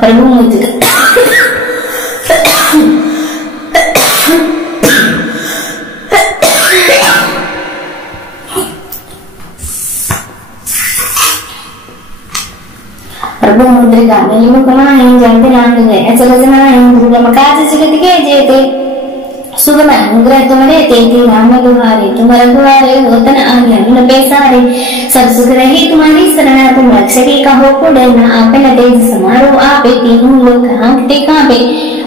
प्रभु मुझ प्रभु मुद्रिका मेली मुखमाहि जंत नांग गए अचल जनाहि दुर्गम काज जगत के जेते सुगम अनुग्रह तुम्हारे तेती राम गुहारे तुम रघुवारे होतन आज्ञा पैसारे सब सुख रही तुम्हारी शरणा तुम रक्षकी कहो को डरना आपे न तेज समारो आपे तीनों लोग हाँकते कांपे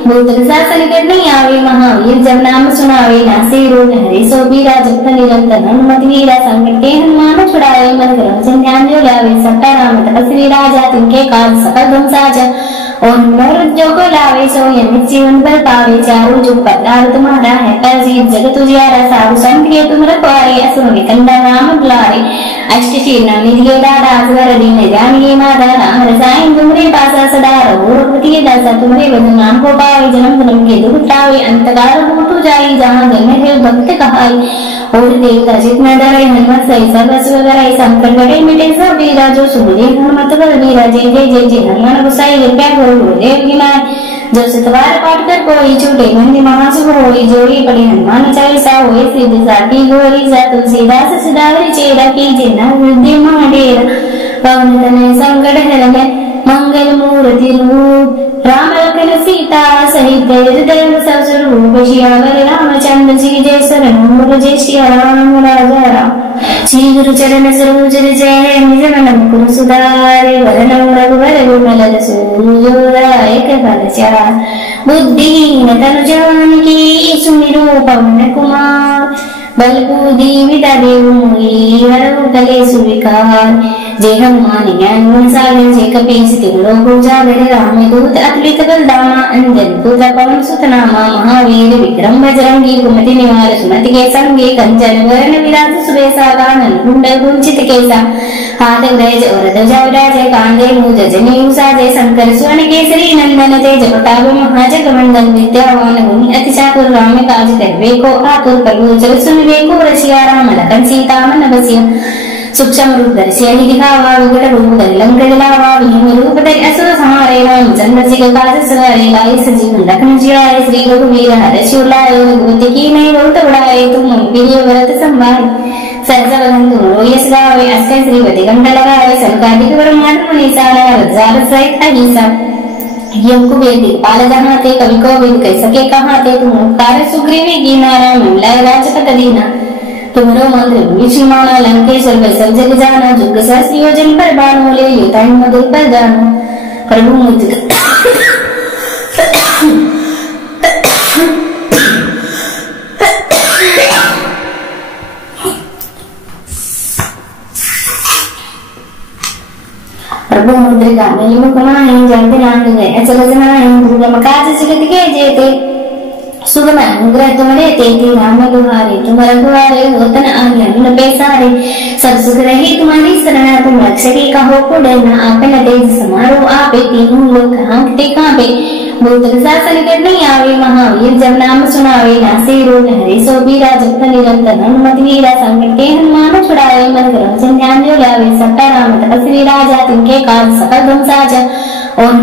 भूत शासन कर नहीं आवे महावीर जब नाम सुनावे नासे रोग हरे सो बीरा जब निरंतर हनुमत वीरा संकट के हनुमान छुड़ावे मन करो ध्यान जो लावे सट्टा राम तपस्वी राजा तिनके काज सकल धम साजा और जो को लावे सो यमित जीवन पर पावे चारों जो पदार तुम्हारा है पर जीत जगत उजियारा साधु संत के तुम रखवारे असुर निकंदा नाम बुलारे अष्ट शीर्णा निधिये दादा असवर दीन जानिए माता राम रसायन तुमरे पासा सदा रहो रघुपति दासा तुमरे बंधु नाम को पावे जन्म जन्म के दुख टावे अंतकाल हो तू जाई जहाँ जन्म है भक्त कहाई और देवता जितना डरे हनुमत सही सर्वस्व डराई संकट गड़े मिटे सब वीरा जो सुनिए हनुमत बल वीरा जय जय जय जय हनुमान गुसाई कृपया करो गुरुदेव गिनाय जो सतवार पाठ कर कोई छूटे मंदी महासुख होई जोड़ी पड़ी हनुमान चालीसा होए सिद्ध साथी गोरी सा तुलसीदास सदावरी चेरा कीजे न वृद्धि महाडेरा पवन तनय संकट हरने मंगल मूर्ति रूप राम लखन सीता सहित हृदय सब स्वरूप श्यावर रामचंद्र जी जय शरण जय श्री राम राजा राम श्री गुरु चरण सरोज जय निज मन मुकुर सुधारे वरण रघुवर विमल सूर्योदय फल चार बुद्धिहीन तनु जानकी सुमिरो पवन कुमार बल बुद्धि विद्या देव मोहि हरहु कलेषु विकार जय हनुमान ज्ञान गुण सागर जय कपीस तिहुलो उजागर रामदूत अतुलित बलधामा अंजन पुत्र पवन सुत नामा महावीर विक्रम बजरंगी कुमति निवार सुमति के संगे कंचन वरण विराज सुबेसा कानन कुंडल कुंचित केसा हाथ गज और ध्वजा विराज कांधे मूज जनेऊ साजे शंकर स्वर्ण केसरी नंदन तेज प्रताप महाजग मंडल विद्यावान गुणी अति चातुर राम काज करवे को आतुर प्रभु जल सुनवे को रसिया राम लखन सीता मन बसिया सूक्ष्म रूप धरि दिखावा विकट रूप धरि लंक जलावा भीम रूप धरि असुर संहारे रामचंद्र जी का काज सवारे लाए सजीवन लखन जियाए श्री रघुवीर हर्ष उल्लाए रघुपति की नहीं बहुत बड़ाए तुम प्रिय व्रत संभाले सहज बदन तुम यश गावे अस्कर श्रीपति कंठ लगाए संकादिक ब्रह्मांड मुनीसारा रजाल सहित अहिसा यम कुबेर दिक्पाल जहाँ थे कवि कोविद कह सके कहाँ थे तुम उपकार सुग्रीवी की नारा मिला राजपत दीना तुम्हारो मंत्र विष्णुमाना लंकेश्वर पर सब जग जाना जुग सहस्र योजन पर बाण ले युताई मधुर पर जानो प्रभु मुझ प्रभु मुद्रिका मुखमाहि जयति नांगे अचल जनाहि दुर्गम काज जगत के जेते सुगम अनुग्रह तुम्हारे तेती राम गुहारे तुम रघुवारे होतन आज्ञा पैसारे सब सुख रही तुम्हारी शरण तुम रक्षकी कहो को डरना आपन तेज समारो आपे तीनों लोग हाँकते कांपे भूत शासन कर नहीं आवे महावीर जब नाम सुनावे नासे रोग हरे सो बीरा जब निरंतर हनुमत वीरा संकट के हनुमान छुड़ावे मन क्रम ध्यान जो लावे सट्टा राम तपस्वी राजा तिनके काज सकल धम साजा और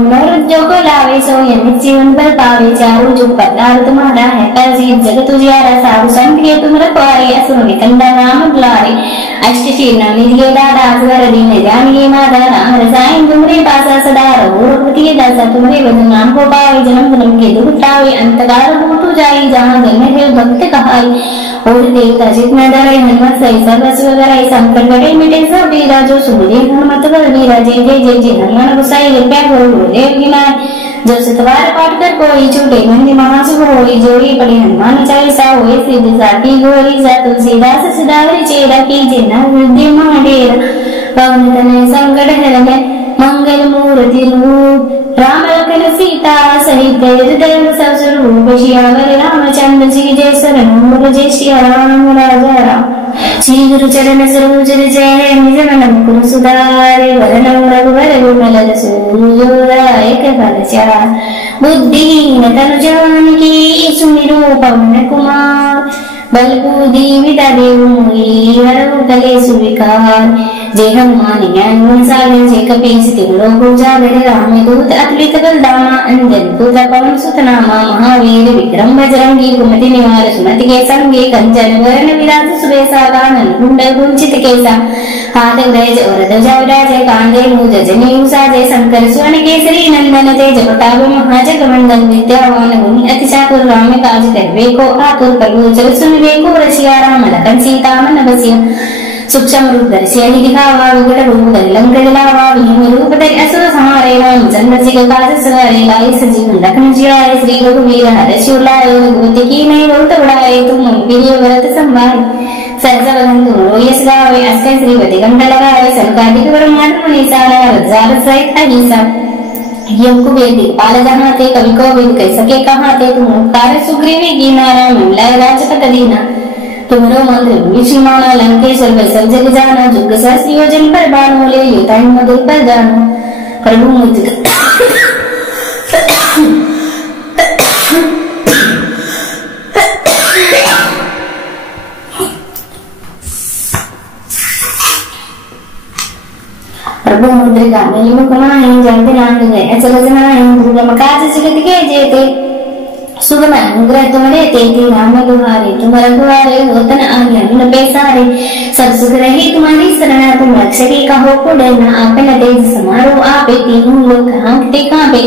जो को लावे सो यमित जीवन पर पावे चारों जो पदार तुम्हारा है पर जीत जगत उजियारा साधु संत के तुम रखवारे असुर निकंदा नाम बुलारे अष्ट शीर्णा निधिये दादा असवर दीन जानिए माता राम रसायन तुमरे पासा सदा रघु रघुपति दासा तुमरे बंधु नाम को पावे जन्म जन्म के दुख टावे अंतकाल हो जाई जहाँ जन्म है भक्त कहाई और देवता जितना डरे हनुमत सही सर्वस्व कराई संकट गड़े मिटे सब वीरा जो सुबह हनुमत बल वीरा जय जय जय जय हनुमान गुसाई कृपया करो गुरुदेव की नाय जो सतवार पाठ कर कोई छूटे मंदी महासुभ होई जोड़ी पड़े हनुमान चालीसा होए सिद्ध साथी गोरी सा तुलसीदास सदावरी चेरा कीजे न वृद्धि महाडेरा पवन तनय संकट हरने मंगल मूर्ति रूप राम लखन सीता सहित हृदय सब स्वरूप श्यावर रामचंद्र जी जय शरण जय श्री राम राजा राम श्री गुरु चरण सरोज जय निज मन मुकुर सुधारे वरनम रघुवर विमल रसूलदायक फल चार बुद्धिहीन तनु जानकी सुमिरो पवन कुमार बल बुद्धि विद्या देव मोहि हरहु कलेषु विकार जय हनुमान ज्ञान गुण सागर जय कपीस तिहुलो उजागर रामदूत अतुलित बलधामा अंजन पुत्र पवन सुत नामा महावीर विक्रम बजरंगी कुमति निवार सुमति के संगे कंचन वरण विराज सुबेसा कानन कुंडल कुंचित केसा हाथ गज और ध्वजा विराज कांधे मूज जनेऊ साजे शंकर स्वर्ण केसरी नंदन तेज प्रताप महाजग मंडल विद्यावान गुणी अति चातुर राम काज करवे को आतुर प्रभु जल सुनवे को रसिया राम लखन सीता मन बसिया सूक्ष्म रूप धरि दिखावा विकट रूप धरि लंक जलावा भीम रूप धरि असुर संहारे रामचंद्र जी का काज सवारे लाए सजीवन लखन जियाए श्री रघुवीर हर्ष उल्लाए रघुपति की नहीं बहुत बड़ाए तुम प्रिय व्रत संभाले सहज बदन तुम यश गावे अस्कर श्रीपति कंठ लगाए संकादिक ब्रह्मांड मुनीसारा रजाल सहित अहिसा यम कुबेर दिक्पाल जहाँ थे कवि कोविद कह सके कहाँ थे तुम उपकार सुग्रीवी की नारा मिला राजपत दीना तुम्हारो मंत्र विष्णुमाना लंकेश्वर पर सब जग जाना जुग सहस्र योजन पर बाण ले युताई मधुर पर जानो प्रभु मुझ प्रभु मुद्रिका मुखमाहि जयति नांगे अचल जनाहि दुर्गम काज जगत के जेते सुगम अनुग्रह तुम्हारे तेती राम गुहारे तुम रघुवारे होतन आज्ञा पैसारे सब सुख रही तुम्हारी शरण तुम रक्षकी कहो को डरना आपन तेज समारो आपे तीनों लोग हाँकते कांपे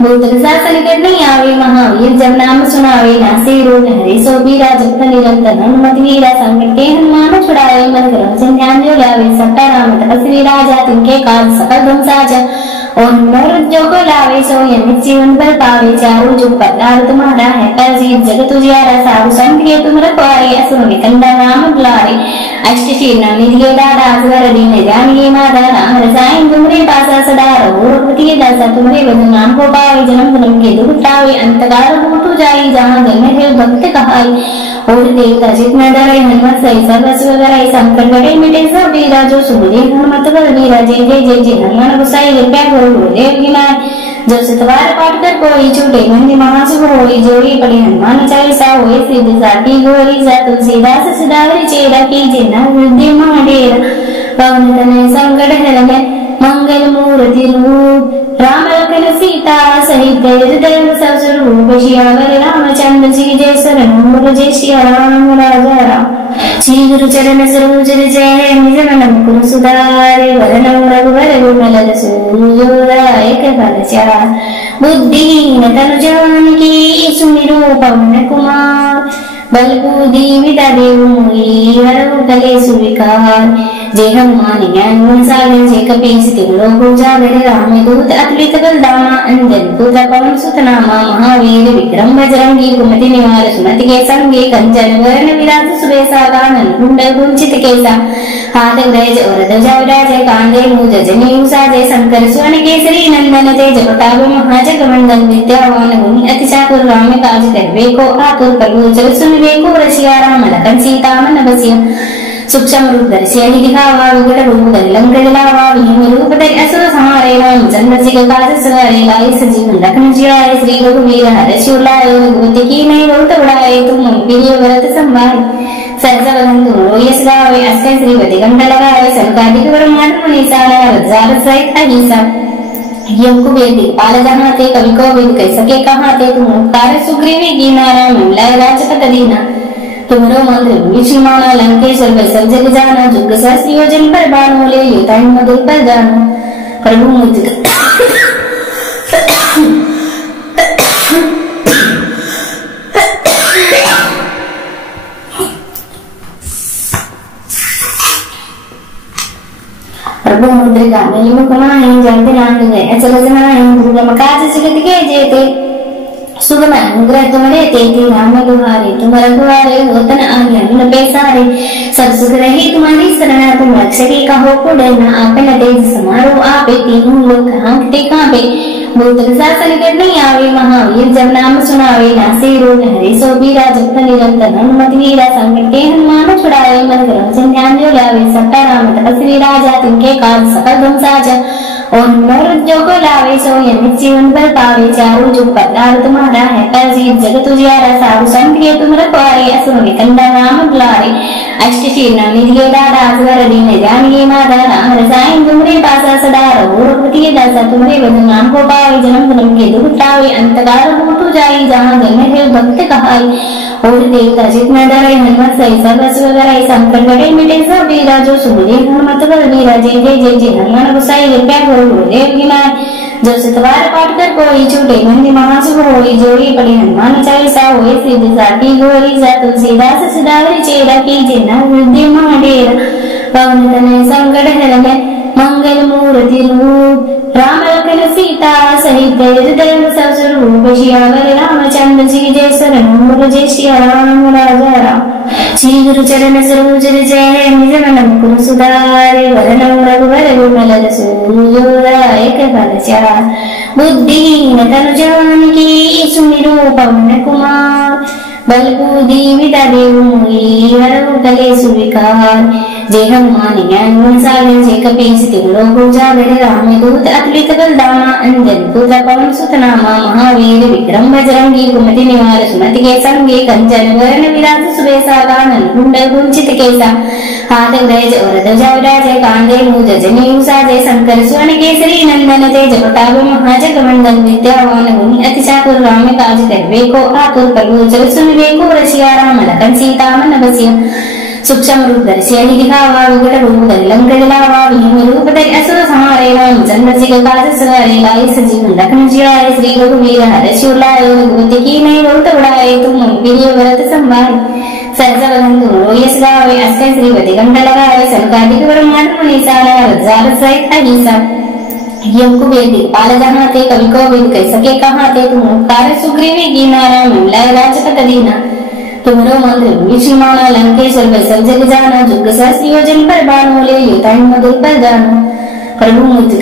भूत शासन कर नहीं आवे महावीर जब नाम सुनावे नासे रोग हरे सो बीरा जब निरंतर हनुमत वीरा संकट के हनुमान छुड़ावे मन क्रम ध्यान जो लावे सट्टा राम तपस्वी राजा तिनके काज सकल धम साजा और नैरुज्यों को लावे सो यमित जीवन पर पावे चारों जो पतार तुम्हारा है परजीत जगत उजियारा साधु संत के तुम रखवारे असुर निकंदा नाम बुलारे अष्ट शीर्णा निधिये दादा असवर दीन ध्यान ये माता राम रसायन तुमरे पासा सदा रहो रघुपति दासा तुमरे भजन नाम को पावे जन्म जन्म के दुख टावे अंतकार भूतु जाई जहाँ जन्म है भक्त कहाई और देवता जितना डरे हनुमत सही सर्वस्व डराई संकट गड़े मिटे सब वीरा जो सुबह हनुमत बल वीरा जय जय जय जय हनुमान गुसाई कृपया करो गुरुदेव की नाय जो सतवार पाठ कर कोई छूटे मंदी महासुभ होई जोड़ी पड़ी हनुमान चालीसा होए सिद्ध साकी गोरी सा तुलसीदास सदावरी चेरा की जिना हृदय महाडेरा पवन तनय संकट हरण मंगल मूर्ति रूप राम लखन सीता सहित हृदय सब स्वरूप श्यावर रामचंद्र जी जय शरण जय श्री राम राजा राम श्री गुरु चरण सरोज जय निज मन मुकुर सुधारे वरण रघुवर विमल रसूलदाय कृपा चार बुद्धिहीन तनु जानकी सुमिरो पवन कुमार बल बुद्धि विद्या देव मोहि हरहु कलेषु विकार जय हनुमान ज्ञान गुण सागर जय कपीस तिलोक उजागर राम दूत अतुलित बलधामा अंजन पुत्र पवन सुत नामा महावीर विक्रम बजरंगी कुमति निवार सुमति के संगे कंचन वर्ण विराज सुबेसा कानन कुंडल कुंचित केसा हाथ ग्रज और ध्वजा विराज कांधे मूज जनेऊ साजे शंकर स्वर्ण केसरी नंदन तेज प्रताप महाजगवंदन विद्यावान गुणी अति चातुर राम काज करबे को आतुर प्रभु जल सुनबे को रसिया राम लखन सीता मन बसिया सूक्ष्म रूप धरि अहि दिखावा विकट रूप धरि लंक जलावा भीम रूप धरि असुर संहारे रामचंद्र जी का काज सवारे लाए सजीवन लखन जियाए श्री रघुवीर हर्षि शिव लाए रघुपति की नहीं बहुत बड़ाए तुम प्रिय व्रत संभाले सहसा बदन तुम यश गावे अष्ट श्रीपति कंठ लगाए संकादिक ब्रह्मांड मुनीसा हजार सहित अहिसा यम कुबेर दिक्पाल जहाँ थे कवि को वेद कह सके कहाँ थे तुम उपकार सुग्रीवी की नारायण मिलाए राजपत दीना तुमरो मंत्र विष्णुमाना लंकेश्वर वै सब जग जाना जुग सहस्र योजन पर बाणों ले युतान मधुर पर जानो प्रभु मुझ प्रभु मुद्रिका मुखमाहि जंत नांग गए अचल जनाहि दुर्गम काज जगत के जेते सुगम अनुग्रह तुम्हारे तेती राम गुहारे तुम रघुवारे होतन आज्ञा बिन पैसारे सब सुख रही तुम्हारी शरणा तुम रक्षकी कहो को डरना आपन तेज समारो आपे तीनों लोक हाँकते कांपे भूत शासन कर नहीं आवे महावीर जब नाम सुनावे नासे रोग हरे सो बीरा जप निरंतर हनुमत वीरा संकट के हनुमान छुड़ावे मन करो ध्यान जो लावे सट्टा राम तपस्वी राजा तिनके काज सकल धन साजा और नैरुज्यों को लावे सो यमित जीवन पर पावे चारों जो पतार तुम्हारा है परजीत जगत उजियारा साधु संत के तुम रखवारे असुर निकंदा नाम बुलारे अष्ट शीर्णा निधिये दादा असवर दीन ध्यान ये माता राम रसायन तुमरे पासा सदा रहो रघुपति दासा तुमरे भजन नाम को पावे जन्म जन्म के दुख टावे अंतकार भूतु जाई जहाँ जन्म है भक्त कहाई और देवता जितना डरे हनुमत सही सर्वस्व डराई संकट गड़े मिटे सब वीरा जो सुबह हनुमत बल वीरा जय जय जय जय हनुमान गुसाई कृपया करो गुरुदेव की नाय जो सतवार पाठ कर कोई छूटे मंदी महासुभ होई जोड़ी पड़ी हनुमान चालीसा होए सिद्ध साकी गोरी सा तुलसीदास सदावरी चेरा की जिना हृदय महाडेरा पवन तनय संकट हरण मंगल मूर्ति रूप राम लखन सीता सहित हृदय सब स्वरूप श्यावर रामचंद्र जी जय शरण जय श्री राम राजा राम श्री गुरु चरण सरोज जय निज मन मुकुर सुधारे वरण रघुवर विमल रसूलदाय कृपा चार बुद्धिहीन तनु जानकी सुमिरो पवन कुमार बल बुद्धि विद्या देव मोहि हरहु कलेषु विकार जय हनुमान ज्ञान गुण सागर जय कपीस तिलोक उजागर राम दूत अतुलित बलधामा अंजन पुत्र पवन सुत नामा महावीर विक्रम बजरंगी कुमति निवार सुमति के संगे कंचन वर्ण विराज सुबेसा कानन कुंडल कुंचित केसा हाथ ग्रज और ध्वजा विराज कांधे मूज जनेऊ साजे शंकर स्वर्ण केसरी नंदन तेज प्रताप महाजगवंदन विद्यावान गुणी अति चातुर राम काज करबे को आतुर प्रभु जल सुनबे को रसिया राम लखन सीता मन बसिया सूक्ष्म रूप धरि अहि दिखावा विकट रूप धरि लंक जलावा भीम रूप धरि असुर संहारे रामचंद्र जी का काज सवारे लाए सजीवन लखन जियाए श्री रघुवीर हर्षि शिव लाए रघुपति की नहीं बहुत बड़ाए तुम प्रिय व्रत संभाले सहसा बदन तुम यश गावे अष्ट श्रीपति कंठ लगाए संकादिक ब्रह्मांड मुनीसा हजार सहित अहिसा यम कुबेर दिक्पाल जहाँ थे कवि कोविद कह सके कहाँ थे तुम ओंकार सुग्रीवी कीना राम मिलाए राजपत दीना तुमरो मंत्र विष्णुमाना लंकेश्वर वै सब जग जाना जुग सहस्र योजन पर बाणों ले युताई मधुर पर जानो प्रभु मुझ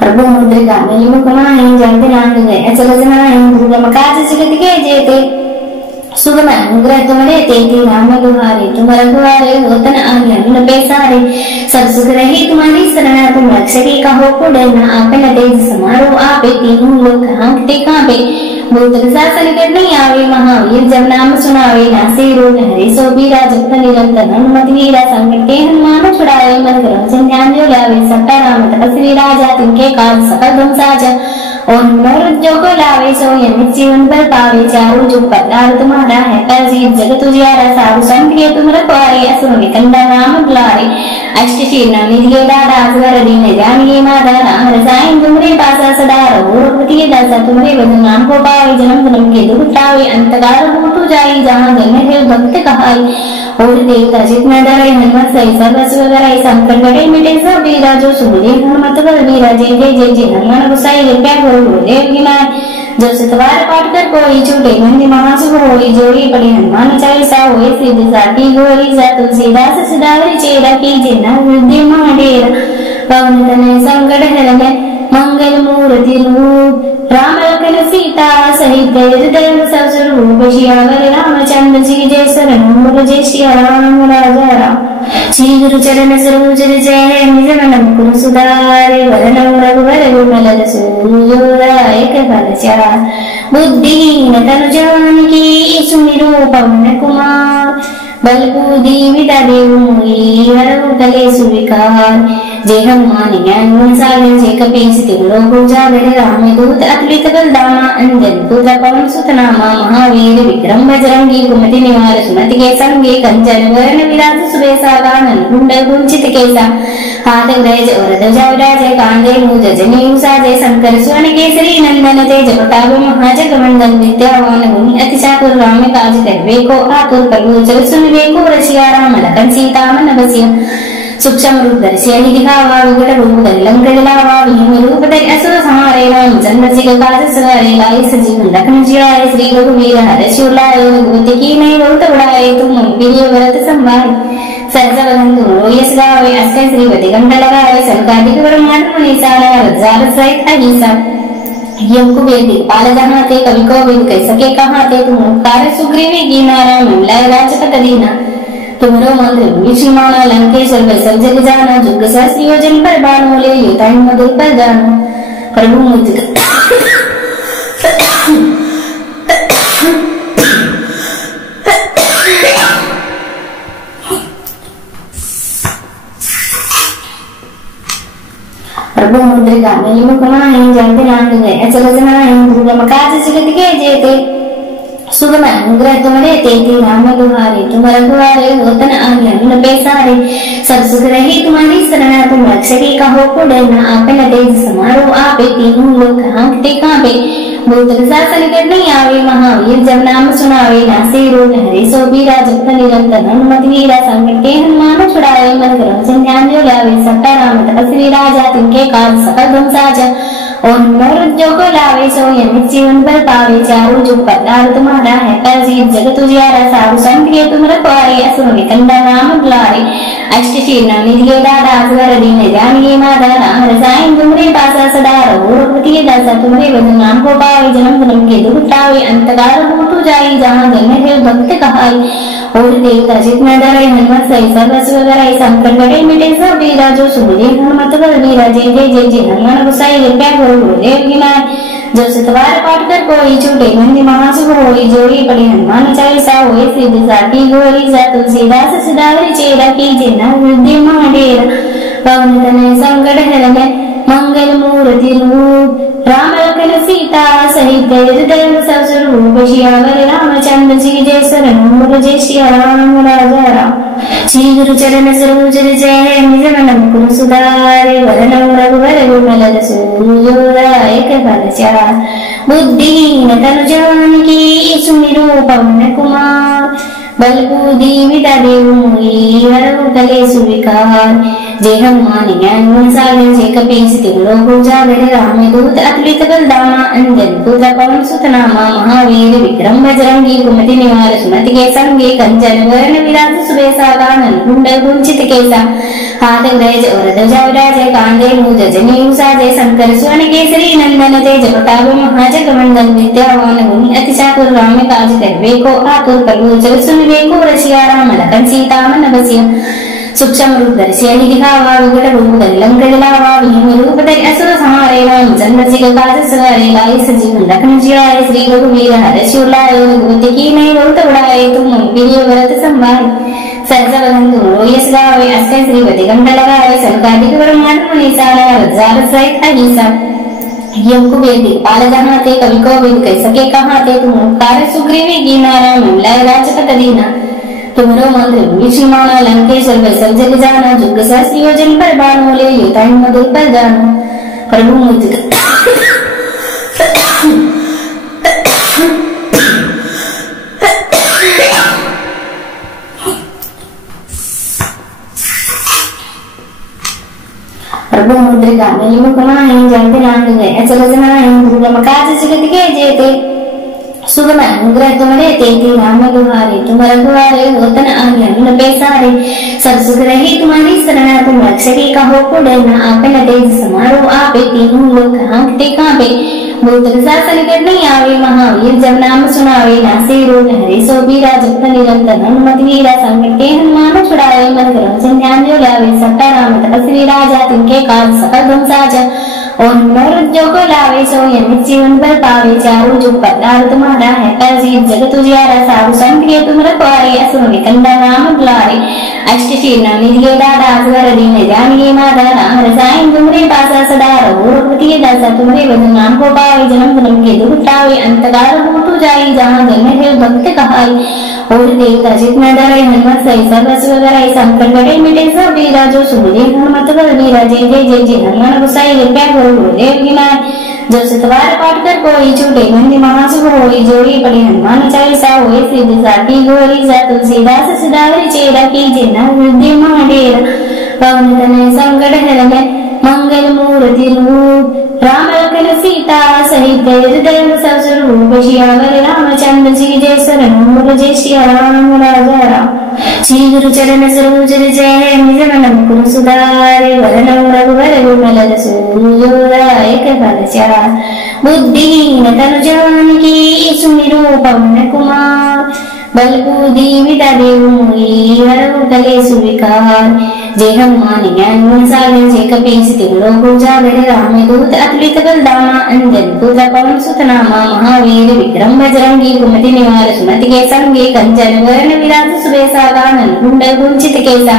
प्रभु मुद्रिका नीलिमुखमाय जयति नांगे अचल जनाय दुर्गम काज जगत के जेते सुगम अनुग्रह तुम्हारे तेती राम गुहारे तुम रघुवारे होतन आज्ञा न बेसारे सब सुख रही तुम्हारी शरण तुम रक्षकी कहो को डरना आपन तेज समारो आपे तीनों लोक हांकते कांपे भूत शासन करने आवे महावीर जब नाम सुनावे नासे रोग हरे सो बीरा जब निरंतर हनुमत वीरा संकट के हनुमान छुड़ावे मन करो ध्यान जो लावे सट्टा राम तपस्वी राजा तिनके काज सकल धम साजा और मनोरथ जो को लावे सो यमित जीवन पर पावे चारों जुग पतार तुम्हारा है पर जीत जगत उजियारा साधु संत के तुम रखवारे असुर निकंदा नाम बुलारे अष्ट शीर्णा निधिये दादा असवर दीन ध्यान ये माता राम रसायन तुमरे पासा सदा रघुपति दासा तुमरे बंधु नाम को पावे जन्म जन्म के दुख तावे अंतकाल हो तू जाई जहाँ जन्म है भक्त कहाई और देवता जितना डरे हनुमत सही सर्वस्व कराई संकट गड़े मिटे सब वीरा जो सुबह हनुमत बल वीरा जय जय जय जय हनुमान गुसाई कृपया करो गुरुदेव गिनाय जो सतवार पाठ कर कोई छूटे मंदी महासुख होई जोड़ी पड़े हनुमान चालीसा होए सिद्ध साथी गोरी सा तुलसीदास सदावरी चेरा कीजे न वृद्धि महाडेरा पवन तनय संकट हरण मंगल मूर्ति रूप राम लखन सीता सहित हृदय सब स्वरूप श्यावर रामचंद्र जी जय शरण जय श्री राम राजा राम श्री गुरु चरण सरोज जय निज मन मुकुर सुधारे वरण रघुवर विमल रसूलदाय कृपा चार बुद्धिहीन तनु जानकी सुमिरो पवन कुमार बल बुद्धि विद्या देव मोहि हरहु कलेशु विकार जय हनुमान ज्ञान गुण सागर जय कपीस तिलोक उजागर राम दूत अतुलित बलधामा अंजन पुत्र पवन सुत नामा महावीर विक्रम बजरंगी कुमति निवार सुमति के संगे कंचन वर्ण विराज सुबेसा कानन कुंडल कुंचित केसा हाथ ग्रज और ध्वजा विराजय कांधे मूज जनेऊ साजय शंकर स्वर्ण केसरी नंदन तेज प्रताप महाजगवंदन विद्यावान गुणी अति चातुर राम काज करवे को आतुर प्रभु जल सुनवे को रसिया राम लखन सीता मन बसिया सूक्ष्म रूप धरि दिखावा विकट रूप धरि लंक जलावा भीम रूप धरि असुर संहारे रामचंद्र जी का काज सवारे लाए सजीवन लखन जियाए श्री रघुवीर हर्षि शिवलाए रघुपति की नहीं बहुत उड़ाए तुम प्रिय व्रत संभाले सहज वदन तुम यश गावे अष्ट श्रीपति कंठ लगावे संकादिक ब्रह्मांड मुनीसारा रजार सहित अहिसा यम कुबेर दिक्पाल जहाँ थे कवि कोविद कह सके कहाँ थे तुम ओंकार सुग्रीवी कीना राम मिलाए राजपत दीना तुमरो मंत्र विष्णुमाना लंकेश्वर वै सब जग जाना जुग सहस्र योजन पर बाणों ले युताई मधुर पर जानो प्रभु मुझ प्रभु मुद्रिका नीलिमुखमाय जयति नांगे अचल जनाय दुर्गम काज जगत के जेते सुगम अनुग्रह तुम्हारे तेती राम गुहारे तुम रघुवारे होतन आज्ञा न बेसारे सब सुख रही तुम्हारी शरण तुम रक्षकी कहो को डरना आपन तेज समारो आपे तीनों लोक हांकते कांपे भूत शासन करने आवे महावीर जब नाम सुनावे नासे रोग हरे सो बीरा जब निरंतर हनुमत वीरा संकट के हनुमान छुड़ावे मन करो ध्यान जो लावे सट्टा राम तपस्वी राजा तिनके काज सकल धम साजा और मनोरथ जो को लावे सो यमित जीवन पर पावे चारों जुग पतार तुम्हारा है पर जीत जगत उजियारा साधु संत के तुम रखवारे असुर निकंदा नाम बुलारे अष्ट शीर्णा निधिये दादा असवर दीन ध्यान ये माता राम रसायन तुमरे पासा सदा रघुपति दासा तुमरे बंधु नाम को पावे जन्म जन्म के दुख तावे अंतकाल हो तू जाई जहाँ जन्म है भक्त कहाई और देवता जितना डरे हनुमत सही सर्वस्व कराई संकट गड़े मिटे सब वीरा जो सुबह हनुमत बल वीरा जय जय जय जय हनुमान गुसाई कृपया करो गुरुदेव गिनाय जो सतवार पाठ कर कोई छूटे मंदी महासुख होई जोड़ी पड़े हनुमान चालीसा होए सिद्ध साथी गोरी सा तुलसीदास सदावरी चेरा कीजे न वृद्धि महाडेरा पवन तनय संकट हरण मंगल मूर्ति रूप राम लखन सीता सहित हृदय सब स्वरूप श्यावर रामचंद्र जी जय शरण जय श्री राम राजा राम श्री गुरु चरण सरोज जय निज मन मुकुर सुधारे वरनम रघुवर विमल सूर्योदय फल चार बुद्धिहीन तनु जानकी सुमिरो पवन कुमार बलबूदी विदा देव मुई हरऊ कले सुविकार जय हनुमान ज्ञान गुण सागर जय कपीस तिलोक उजागर राम दूत अतुलित बलधामा अंजन पुत्र पवन सुत नामा महावीर विक्रम बजरंगी कुमति निवार सुमति के संगे कंचन वरण विराज सुबेसा कानन कुंडल कुंचित केसा हाथ गज और ध्वजा विराज कांधे मूज जनेऊ साजे शंकर स्वर्ण केसरी नंदन तेज प्रताप महाजग मंडल विद्यावान गुणी अति चातुर राम काज करवे को आतुर प्रभु जल सुन वे को रसिया राम लखन सीता मन बसिया सूक्ष्म रूप धरि ही दिखावा विकट रूप धरि लंक जलावा भीम रूप धरि असुर संहारे रामचंद्र जी का काज सवारे लाए सजीवन लखन जियाए श्री रघुवीर हर्ष उल्लाए रघुपति की नहीं बहुत बड़ाए तुम प्रिय व्रत संभाले सरस वदन तुम यश गावे अष्ट श्रीपति कंठ लगाए संकादिक ब्रह्मांड मुनीसारा रजाल सहित अहिसा यम कुबेर दिक्पाल जहाँ थे कवि को विद कह सके कहाँ थे तुम उपकार सुग्रीवी की नारा मिलाए राजपत दीना तुम्हारो मंत्र विष्णुमाना लंकेश्वर वै सब जग जाना जुग सहस्र योजन पर बाणों ले युताई मधुर पर जानो प्रभु मुझ प्रभु मुद्रिका मेली मुखमाहि जयते नांग गए अचल जनाहि दुर्गम काज जगत के जेते सुगम अनुग्रह तुम्हारे तेती राम गुहारे तुम रघुवारे होतन आज्ञा न पैसारे सब सुख रही तुम्हारी शरण तुम रक्षकी कहो को डरना आपन तेज समारो आपे तीनों लोक हाँकते कांपे भूत शासन कर नहीं आवे महावीर जब नाम सुनावे नासे रोग हरे सो बीरा जब निरंतर हनुमत वीरा संकट के हनुमान छुड़ाए मन क्रम ध्यान जो लावे सट्टा राम तपस्वी राजा तिनके काज सकल धम साजा और मनोरथ जो को लावे सो यमित जीवन पर पावे चारों जो पतार तुम्हारा है पर जीत जगत उजियारा साधु संत के तुम रखवारे असुर निकंदा नाम बुलारे अष्ट शीर्णा निधिये दादा असवर दीन जानिए माता राम रसायन तुमरे पासा सदा रघु रघुपति दासा तुमरे बधु नाम को पावे जन्म जन्म के दुख टावे अंतकाल होतु जाई जहाँ जन्म है भक्त कहाई और देवता जितना डरे हनुमत सही सर्वस्व डराई संकट गड़े मिटे सब वीरा जो सुमिरे हनुमत बल वीरा जय जय जय जय हनुमान गोसाई कृपया करो गुरुदेव की नाय जो सतवार पाठ कर कोई छूटे मंदी महासुख होई जोड़ी पड़ी हनुमान चालीसा होए सिद्धि साथी गोरी सा तुलसीदास सिधावरी चेरा कीजिए न वृद्धि महाडेरा पवन तनय संकट हरने मंगल मूर्ति रूप राम लखन सीता सहित हृदय सब स्वरूप श्यावर रामचंद्र जी जय शरण जय श्री राम राजा राम श्री गुरु चरण सरोज जय निज मन मुकुर सुधारे वरनम रघुवर विमल सूर्योदय फल चार बुद्धिहीन तनु जानकी सुमिरो पवन कुमार बलबूदी विदा देव मुई हरऊ कले सुविकार जय हनुमान ज्ञान गुण सागर जय कपीस तिलोक उजागर राम दूत अतुलित बलधामा अंजन पुत्र पवन सुत नामा महावीर विक्रम बजरंगी कुमति निवार सुमति के संगे कंचन वरण विराज सुबेसा कानन कुंडल कुंचित केसा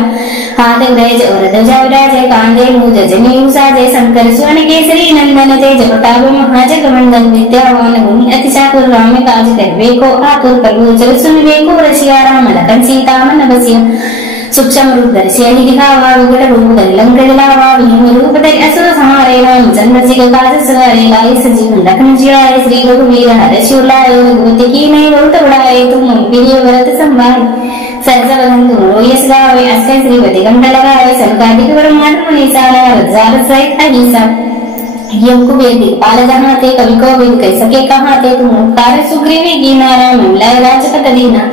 हाथ गज और ध्वजा विराज कांधे मूज जनेऊ साजे शंकर स्वर्ण केसरी नंदन तेज प्रताप महाजग मंडल विद्यावान गुणी अति चातुर राम काज करवे को आतुर प्रभु जल सुन वे को रसिया राम लखन सीता मन बसिया सूक्ष्म रूप धरि ही दिखावा विकट रूप धरि लंक जलावा भीम रूप धरि असुर संहारे रामचंद्र जी का काज सवारे लाए सजीवन लखन जियाए श्री रघुवीर हर्ष उल्लाए रघुपति की नहीं बहुत बड़ाए तुम प्रिय व्रत संभाले सरस वदन तुम यश गावे अष्ट श्रीपति कंठ लगाए संकादिक ब्रह्मांड मुनीसारा रजाल सहित अहिसा यम कुबेर दिक्पाल जहाँ थे कवि को विद कह सके कहाँ थे तुम उपकार सुग्रीवी की नारा मिलाए राजपत दीना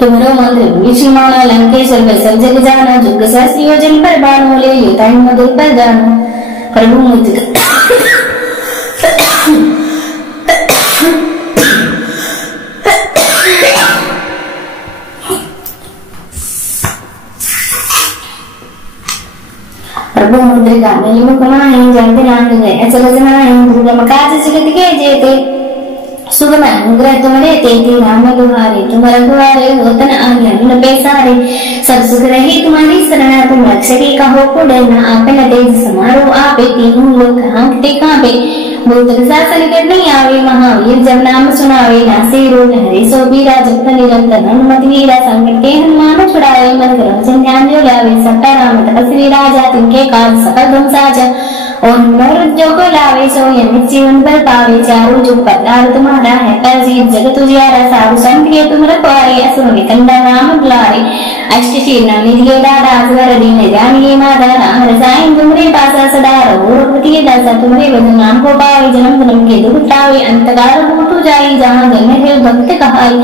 तुम्हारो मंत्र विष्णुमाना लंकेश्वर वै सब जग जाना जुग सहस्र योजन पर बाणों ले युताई मधुर पर जानो प्रभु मुझ प्रभु मुद्रिका मेली मुखमाहि जयते नांग गए अचल जनाहि दुर्गम काज जगत के जेते सुगम अनुग्रह तुम्हारे तेती राम दुहारे तुम रघुवारे होतन आज्ञा न पैसारे सब सुख रही तुम्हारी शरणा तुम रक्षकी कहो को डरना आपे न तेज समारो आपे तीनों लोग हाँकते कांपे भूत शासन कर नहीं आवे महावीर जब नाम सुनावे नासे रोग हरे सो बीरा जब निरंतर हनुमत वीरा संकट के हनुमान छुड़ावे मन करो ध्यान जो लावे सत्ता राम तपस्वी राजा तिनके काज सकल धन साजा और जो को लावे सो यमित जीवन भर पावे चारों जो पतार तुम्हारा है कर जीत जगत उजियारा साधु संत के तुम रखवारे असुर निकंदा नाम बुलारे अष्ट शीर्णा निधिये दादा असवर दीन जानिए माता राम रसायन तुमरे पासा सदा रहो रघुपति दासा तुमरे भजन नाम को पावे जन्म जन्म के दुख टावे अंतकाल भूतु जाई जहाँ जन्म है भक्त कहाई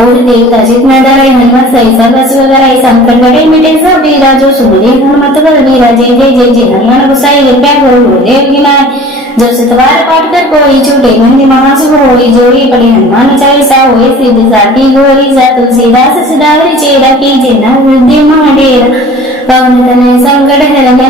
और देवता जितना डरे हनुमत सही सर्वस्व कराई संकट गड़े मिटे सब वीरा जो सुबह हनुमत बल वीरा जय जय जय जय हनुमान गुसाई कृपया करो गुरुदेव गिनाय जो सतवार पाठ कर कोई छूटे मंदी महासुभ होई जोड़ी पड़ी हनुमान चालीसा होई सिद्धि साकी गोरी सा तुलसीदास सदावरी चेरा की जेना हृदय महाडेरा पवन तनय संकट हरण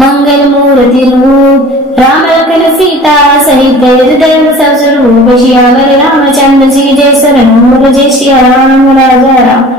मंगल मूर्ति रूप राम लखन सीता सहित हृदय सब स्वरूप श्यावर रामचंद्र जी जय शरण जय श्री राम राजा राम।